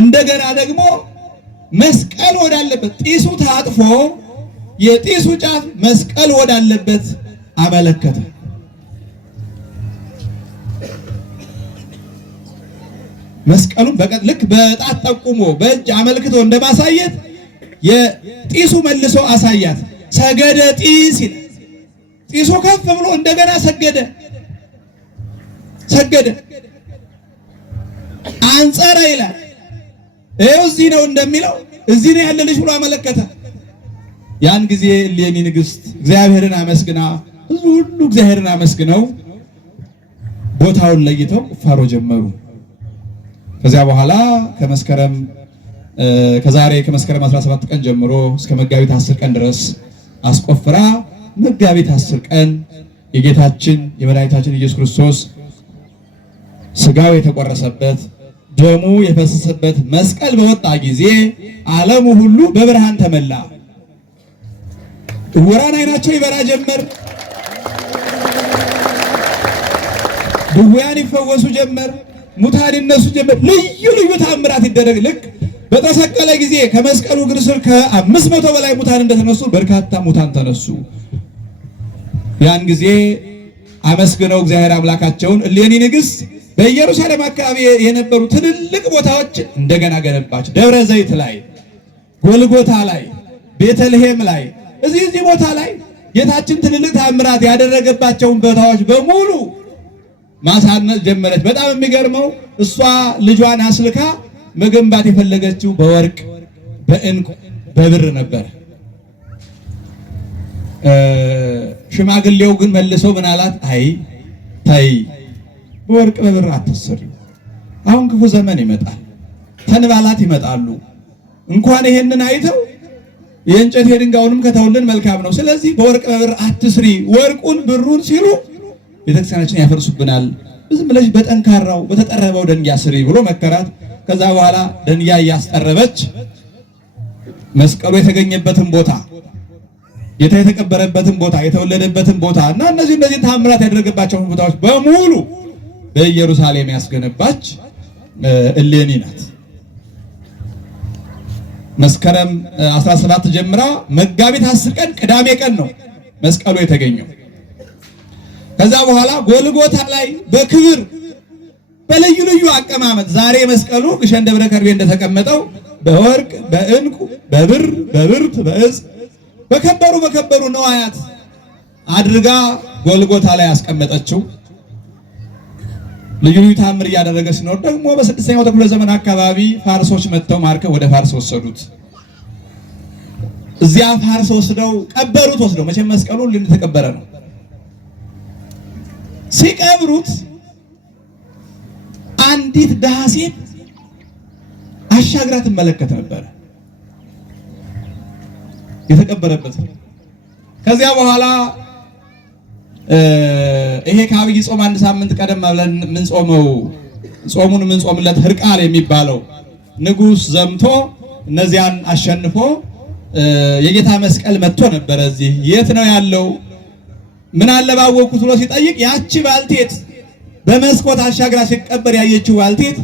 እንደገና ደግሞ መስቀል ወዳለበት ጢሱ ታጥፎ የጢሱ ጫፍ መስቀል ወዳለበት አመለከተ። መስቀሉን ልክ በጣት ጠቁሞ በእጅ አመልክቶ እንደማሳየት የጢሱ መልሶ አሳያት። ሰገደ ጢስ ይላል። ጢሱ ከፍ ብሎ እንደገና ሰገደ። አንጸረ ይላል። ይኸው እዚህ ነው እንደሚለው እዚህ ነው ያለልሽ ብሎ አመለከተ። ያን ጊዜ እሌኒ ንግሥት እግዚአብሔርን አመስግና ህዝቡ ሁሉ እግዚአብሔርን አመስግነው ቦታውን ለይተው ቁፋሮ ጀመሩ። ከዚያ በኋላ ከዛሬ ከመስከረም 17 ቀን ጀምሮ እስከ መጋቢት 10 ቀን ድረስ አስቆፍራ መጋቢት 10 ቀን የጌታችን የመድኃኒታችን ኢየሱስ ክርስቶስ ስጋው የተቆረሰበት ደሙ የፈሰሰበት መስቀል በወጣ ጊዜ ዓለሙ ሁሉ በብርሃን ተመላ። ዕውራን ዓይናቸው ይበራ ጀመር፣ ድውያን ይፈወሱ ጀመር፣ ሙታን ይነሱ ጀመር። ልዩ ልዩ ተአምራት ይደረግ። ልክ በተሰቀለ ጊዜ ከመስቀሉ እግር ስር ከ500 በላይ ሙታን እንደተነሱ በርካታ ሙታን ተነሱ። ያን ጊዜ አመስግነው እግዚአብሔር አምላካቸውን እሌኒ ንግሥት በኢየሩሳሌም አካባቢ የነበሩ ትልልቅ ቦታዎች እንደገና ገነባች። ደብረ ዘይት ላይ፣ ጎልጎታ ላይ፣ ቤተልሔም ላይ እዚህ ቦታ ላይ ጌታችን ትልልቅ ተአምራት ያደረገባቸውን ቦታዎች በሙሉ ማሳነጽ ጀመረች። በጣም የሚገርመው እሷ ልጇን አስልካ መገንባት የፈለገችው በወርቅ በዕንቁ በብር ነበር። ሽማግሌው ግን መልሶ ምን አላት? አይ ተይ፣ በወርቅ በብር አትሰሪ። አሁን ክፉ ዘመን ይመጣል፣ ተንባላት ይመጣሉ። እንኳን ይሄንን አይተው የእንጨት የድንጋዩንም ከተውልን መልካም ነው። ስለዚህ በወርቅ በብር አትስሪ፣ ወርቁን ብሩን ሲሉ ቤተክርስቲያናችን ያፈርሱብናል። ዝም ብለሽ በጠንካራው በተጠረበው ደንጊያ ስሪ ብሎ መከራት። ከዛ በኋላ ደንጊያ እያስጠረበች መስቀሉ የተገኘበትን ቦታ፣ ጌታ የተቀበረበትን ቦታ፣ የተወለደበትን ቦታ እና እነዚህ ተአምራት ያደረገባቸውን ቦታዎች በሙሉ በኢየሩሳሌም ያስገነባች እሌኒ ናት። መስከረም 17 ጀምራ መጋቢት 10 ቀን ቅዳሜ ቀን ነው መስቀሉ የተገኘው። ከዛ በኋላ ጎልጎታ ላይ በክብር በልዩ ልዩ አቀማመጥ ዛሬ መስቀሉ ግሸን ደብረ ከርቤ እንደተቀመጠው በወርቅ በዕንቁ በብር በብርት በዕፅ በከበሩ ነዋያት አድርጋ ጎልጎታ ላይ ያስቀመጠችው። ልዩ ልዩ ታምር እያደረገ ሲኖር ደግሞ በ6ኛው ክፍለ ዘመን አካባቢ ፋርሶች መጥተው ማርከው ወደ ፋርስ ወሰዱት። እዚያ ፋርስ ወስደው ቀበሩት። ወስደው መቼም መስቀሉ እንደተቀበረ ነው። ሲቀብሩት አንዲት ድሃ ሴት አሻግራ ትመለከት ነበር የተቀበረበት። ከዚያ በኋላ ይሄ ከአብይ ጾም አንድ ሳምንት ቀደም ብለን ጾሙን የምንጾምለት ሕርቃል የሚባለው ንጉሥ ዘምቶ እነዚያን አሸንፎ የጌታ መስቀል መጥቶ ነበረ። እዚህ የት ነው ያለው? ምን አለ ባወቅኩት ብሎ ሲጠይቅ ያቺ ባልቴት በመስኮት አሻግራ ሲቀበር ያየችው ባልቴት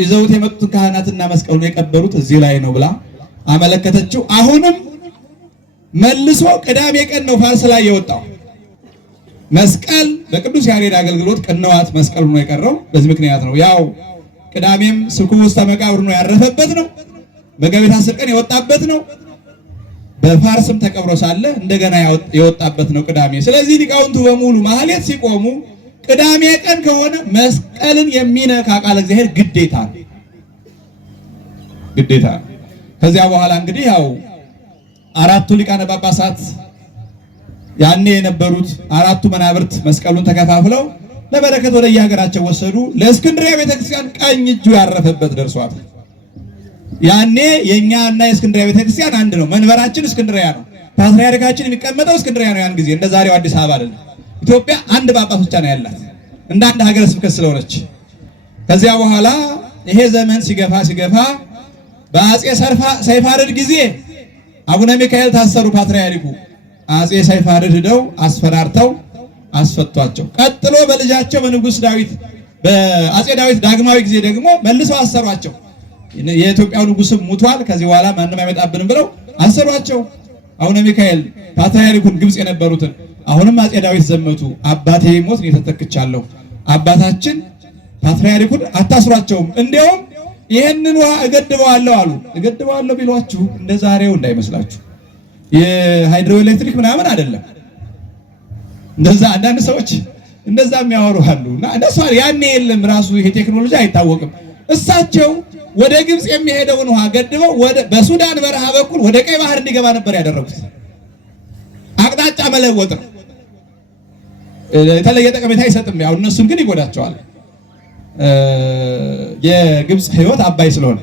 ይዘውት የመጡትን ካህናትና መስቀሉን የቀበሩት እዚህ ላይ ነው ብላ አመለከተችው። አሁንም መልሶ ቅዳሜ ቀን ነው ፋርስ ላይ የወጣው መስቀል። በቅዱስ ያሬድ አገልግሎት ቅንዋት መስቀሉ ነው የቀረው። በዚህ ምክንያት ነው ያው ቅዳሜም ስኩ ውስተ መቃብር ነው ያረፈበት ነው። መጋቢት 10 ቀን የወጣበት ነው። በፋርስም ተቀብሮ ሳለ እንደገና የወጣበት ነው ቅዳሜ። ስለዚህ ሊቃውንቱ በሙሉ ማህሌት ሲቆሙ ቅዳሜ ቀን ከሆነ መስቀልን የሚነካ ቃል እግዚአብሔር ግዴታ ነው። ከዚያ በኋላ እንግዲህ ያው አራቱ ሊቃነ ጳጳሳት ያኔ የነበሩት አራቱ መናብርት መስቀሉን ተከፋፍለው ለበረከት ወደ የሀገራቸው ወሰዱ። ለእስክንድርያ ቤተክርስቲያን ቀኝ እጁ ያረፈበት ደርሷል። ያኔ የኛና የእስክንድርያ ቤተክርስቲያን አንድ ነው። መንበራችን እስክንድርያ ነው። ፓትርያርካችን የሚቀመጠው እስክንድርያ ነው። ያን ጊዜ እንደ ዛሬው አዲስ አበባ አይደለም። ኢትዮጵያ አንድ ጳጳስ ብቻ ነው ያላት እንደ አንድ ሀገረ ስብከት ስለሆነች። ከዚያ በኋላ ይሄ ዘመን ሲገፋ በአጼ ሰይፋርድ ጊዜ አቡነ ሚካኤል ታሰሩ። ፓትርያርኩ አጼ ሰይፋርድ ሄደው አስፈራርተው አስፈቷቸው። ቀጥሎ በልጃቸው በንጉስ ዳዊት በአጼ ዳዊት ዳግማዊ ጊዜ ደግሞ መልሰው አሰሯቸው። የኢትዮጵያው ንጉስም ሙቷል፣ ከዚህ በኋላ ማንም አይመጣብንም ብለው አሰሯቸው። አቡነ ሚካኤል ፓትርያርኩን ግብጽ የነበሩትን አሁንም አጼ ዳዊት ዘመቱ። አባቴ ሞት እኔ ተተክቻለሁ፣ አባታችን ፓትርያርኩን አታስሯቸውም፣ እንዲያውም ይሄንን ውሃ እገድበዋለሁ አሉ። እገድበዋለሁ ቢሏችሁ እንደ ዛሬው እንዳይመስላችሁ የሃይድሮ ኤሌክትሪክ ምናምን አይደለም። እንደዛ አንዳንድ ሰዎች እንደዛ የሚያወሩ አሉና እንደሷ ያኔ የለም ራሱ ይሄ ቴክኖሎጂ አይታወቅም። እሳቸው ወደ ግብጽ የሚሄደውን ውሃ ገድበው በሱዳን በረሃ በኩል ወደ ቀይ ባህር እንዲገባ ነበር ያደረጉት። አቅጣጫ መለወጥ ነው። የተለየ ጠቀሜታ አይሰጥም። ያው እነሱን ግን ይጎዳቸዋል። የግብጽ ሕይወት አባይ ስለሆነ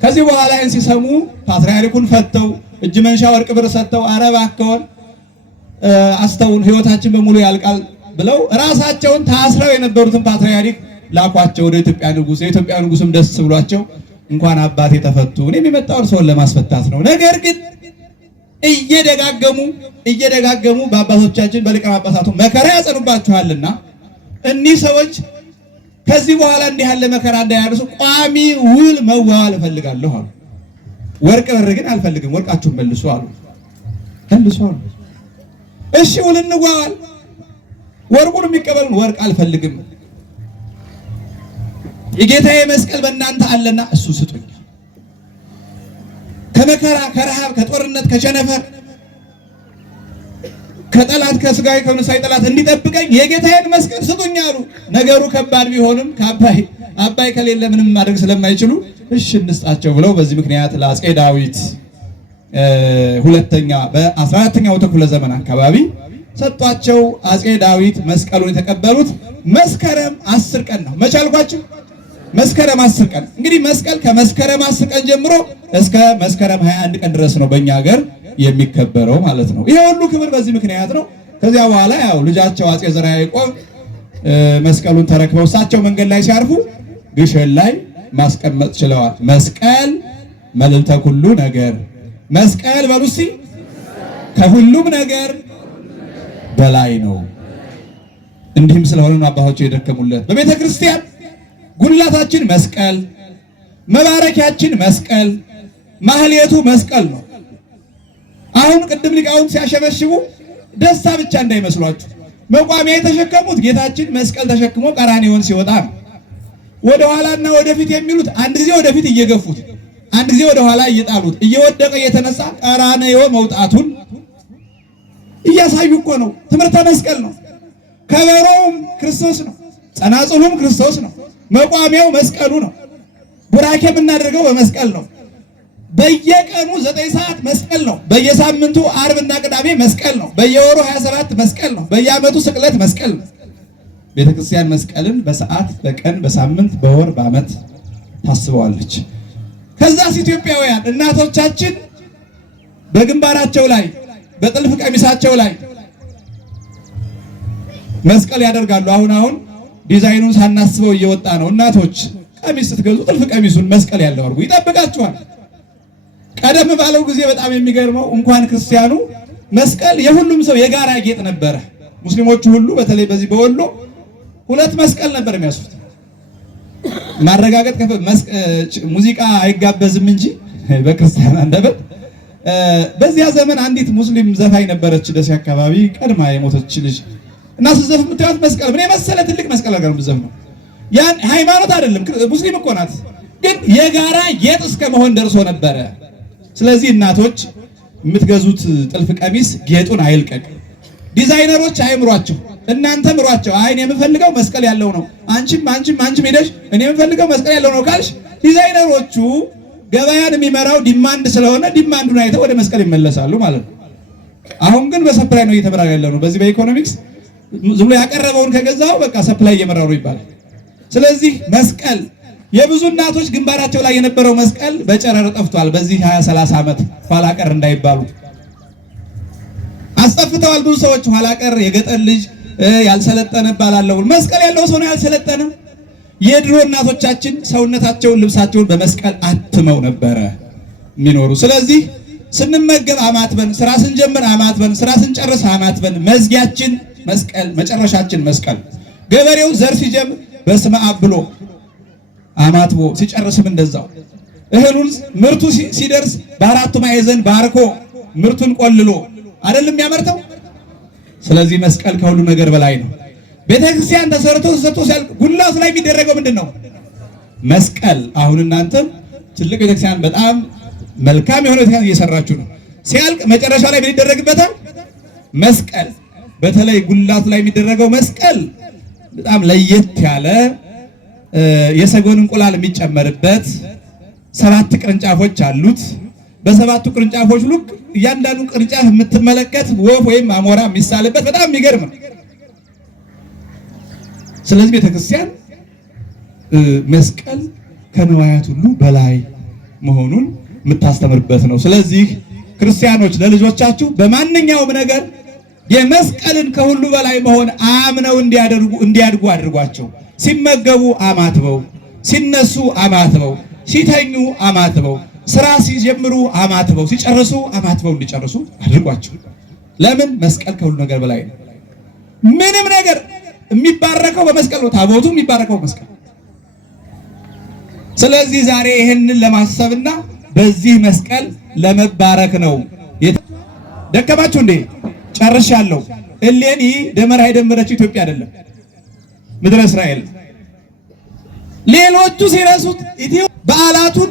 ከዚህ በኋላ ይህን ሲሰሙ ፓትርያርኩን ፈተው እጅ መንሻ ወርቅ ብር ሰጥተው አረብ አከወን አስተውን ሕይወታችን በሙሉ ያልቃል ብለው ራሳቸውን ታስረው የነበሩትን ፓትርያርክ ላኳቸው ወደ ኢትዮጵያ ንጉስ። የኢትዮጵያ ንጉስም ደስ ብሏቸው እንኳን አባቴ ተፈቱ፣ እኔም የመጣው ሰውን ለማስፈታት ነው። ነገር ግን እየደጋገሙ በአባቶቻችን በሊቀ ጳጳሳቱ መከራ ያጸኑባችኋልና እኒህ ሰዎች ከዚህ በኋላ እንዲህ ያለ መከራ እንዳያደርሱ ቋሚ ውል መዋዋል እፈልጋለሁ አሉ። ወርቅ ብር ግን አልፈልግም፣ ወርቃችሁን መልሱ አሉ። እሺ ውል እንዋዋል፣ ወርቁን የሚቀበሉን ወርቅ አልፈልግም፣ የጌታዬ መስቀል በእናንተ አለና እሱ ስጡኝ። ከመከራ ከረሃብ ከጦርነት ከቸነፈር ከጠላት ከስጋዊ ከመንፈሳዊ ጠላት እንዲጠብቀኝ የጌታዬን መስቀል ስጡኝ አሉ። ነገሩ ከባድ ቢሆንም አባይ ከሌለ ምንም ማድረግ ስለማይችሉ እሺ እንስጣቸው ብለው በዚህ ምክንያት ለአፄ ዳዊት ሁለተኛ በ14ኛው ክፍለ ዘመን አካባቢ ሰጧቸው። አፄ ዳዊት መስቀሉን የተቀበሉት መስከረም 10 ቀን ነው። መቼ አልኳችሁ? መስከረም 10 ቀን። እንግዲህ መስቀል ከመስከረም 10 ቀን ጀምሮ እስከ መስከረም 21 ቀን ድረስ ነው በእኛ ሀገር የሚከበረው ማለት ነው። ይሄ ሁሉ ክብር በዚህ ምክንያት ነው። ከዚያ በኋላ ያው ልጃቸው አፄ ዘርዓ ያዕቆብ መስቀሉን ተረክበው እሳቸው መንገድ ላይ ሲያርፉ ግሸን ላይ ማስቀመጥ ችለዋል። መስቀል መልዕልተ ኩሉ ነገር፣ መስቀል በሉሲ ከሁሉም ነገር በላይ ነው። እንዲህም ስለሆነ አባቶች የደከሙለት በቤተ ክርስቲያን ጉልላታችን መስቀል፣ መባረኪያችን መስቀል፣ ማህሌቱ መስቀል ነው። አሁን ቅድም ሊቃውንት ሲያሸበሽቡ ደስታ ብቻ እንዳይመስሏችሁ። መቋሚያ የተሸከሙት ጌታችን መስቀል ተሸክሞ ቀራንዮን ሲወጣ ነው። ወደ ኋላና ወደፊት የሚሉት አንድ ጊዜ ወደፊት እየገፉት፣ አንድ ጊዜ ወደ ኋላ እየጣሉት፣ እየወደቀ እየተነሳ ቀራንዮ መውጣቱን እያሳዩ እኮ ነው። ትምህርተ መስቀል ነው። ከበሮውም ክርስቶስ ነው። ጸናጽሉም ክርስቶስ ነው። መቋሚያው መስቀሉ ነው። ቡራኬ የምናደርገው በመስቀል ነው። በየቀኑ 9 ሰዓት መስቀል ነው። በየሳምንቱ ዓርብና ቅዳሜ መስቀል ነው። በየወሩ 27 መስቀል ነው። በየዓመቱ ስቅለት መስቀል ነው። ቤተክርስቲያን መስቀልን በሰዓት፣ በቀን፣ በሳምንት፣ በወር፣ በዓመት ታስበዋለች። ከዛስ ኢትዮጵያውያን እናቶቻችን በግንባራቸው ላይ በጥልፍ ቀሚሳቸው ላይ መስቀል ያደርጋሉ። አሁን ዲዛይኑን ሳናስበው እየወጣ ነው። እናቶች ቀሚስ ስትገዙ ጥልፍ ቀሚሱን መስቀል ያለው አድርጉ፣ ይጠብቃችኋል። ቀደም ባለው ጊዜ በጣም የሚገርመው እንኳን ክርስቲያኑ መስቀል የሁሉም ሰው የጋራ ጌጥ ነበረ። ሙስሊሞቹ ሁሉ በተለይ በዚህ በወሎ 2 መስቀል ነበር የሚያስሩት። ማረጋገጥ ሙዚቃ አይጋበዝም እንጂ በክርስቲያን አንደበት በዚያ ዘመን አንዲት ሙስሊም ዘፋኝ ነበረች፣ ደሴ አካባቢ ቀድማ የሞተች ልጅ እና ስትዘፍን የምታዩት መስቀል ምን የመሰለ ትልቅ መስቀል ነገር ነው። ያን ሃይማኖት አይደለም፣ ሙስሊም እኮ ናት፣ ግን የጋራ ጌጥ እስከ መሆን ደርሶ ነበረ። ስለዚህ እናቶች የምትገዙት ጥልፍ ቀሚስ ጌጡን አይልቀቅ። ዲዛይነሮች አይምሯቸው፣ እናንተ ምሯቸው። አይን የምፈልገው መስቀል ያለው ነው፣ አንቺም ሄደሽ እኔ የምፈልገው መስቀል ያለው ነው ካልሽ ዲዛይነሮቹ ገበያን የሚመራው ዲማንድ ስለሆነ ዲማንዱን አይተው ወደ መስቀል ይመለሳሉ ማለት ነው። አሁን ግን በሰፕላይ ነው እየተመራ ያለው ነው። በዚህ በኢኮኖሚክስ ዝም ብሎ ያቀረበውን ከገዛው በቃ ሰፕላይ እየመራሩ ይባላል። ስለዚህ መስቀል የብዙ እናቶች ግንባራቸው ላይ የነበረው መስቀል በጨረር ጠፍቷል። በዚህ 20-30 ዓመት ኋላ ቀር እንዳይባሉ አስጠፍተዋል። ብዙ ሰዎች ኋላ ቀር የገጠር ልጅ ያልሰለጠነ ባላለው መስቀል ያለው ሰው ነው ያልሰለጠነ። የድሮ እናቶቻችን ሰውነታቸውን ልብሳቸውን በመስቀል አትመው ነበረ የሚኖሩ። ስለዚህ ስንመገብ አማትበን፣ ስራ ስንጀምር አማትበን፣ ስራ ስንጨርስ አማትበን፣ መዝጊያችን መስቀል፣ መጨረሻችን መስቀል። ገበሬው ዘር ሲጀምር በስመ አብ ብሎ አማትቦ ሲጨርስም እንደዛው። እህሉን ምርቱ ሲደርስ በአራቱ ማዕዘን ባርኮ ምርቱን ቆልሎ አይደለም የሚያመርተው። ስለዚህ መስቀል ከሁሉ ነገር በላይ ነው። ቤተክርስቲያን ተሰርቶ ሲያልቅ ጉልላቱ ላይ የሚደረገው ምንድነው? መስቀል። አሁን እናንተ ትልቅ ቤተክርስቲያን በጣም መልካም የሆነ ቤተክርስቲያን እየሰራችሁ ነው። ሲያልቅ መጨረሻ ላይ ምን ይደረግበታል? መስቀል። በተለይ ጉልላቱ ላይ የሚደረገው መስቀል በጣም ለየት ያለ የሰጎን እንቁላል የሚጨመርበት 7 ቅርንጫፎች አሉት። በ7ቱ ቅርንጫፎች ልክ እያንዳንዱ ቅርንጫፍ የምትመለከት ወፍ ወይም አሞራ የሚሳልበት በጣም የሚገርም ነው። ስለዚህ ቤተክርስቲያን መስቀል ከነዋያት ሁሉ በላይ መሆኑን የምታስተምርበት ነው። ስለዚህ ክርስቲያኖች ለልጆቻችሁ በማንኛውም ነገር የመስቀልን ከሁሉ በላይ መሆን አምነው እንዲያድጉ አድርጓቸው። ሲመገቡ አማትበው፣ ሲነሱ አማትበው፣ ሲተኙ አማትበው፣ ስራ ሲጀምሩ አማትበው፣ ሲጨርሱ አማትበው እንዲጨርሱ አድርጓቸው። ለምን? መስቀል ከሁሉ ነገር በላይ ነው። ምንም ነገር የሚባረከው በመስቀል ነው። ታቦቱ የሚባረከው በመስቀል። ስለዚህ ዛሬ ይህንን ለማሰብና በዚህ መስቀል ለመባረክ ነው። ደከማችሁ እንዴ? ጨርሻለሁ። እሌኒ ደመራ የደመረችው ኢትዮጵያ አይደለም ምድረ እስራኤል። ሌሎቹ ሲረሱት በዓላቱን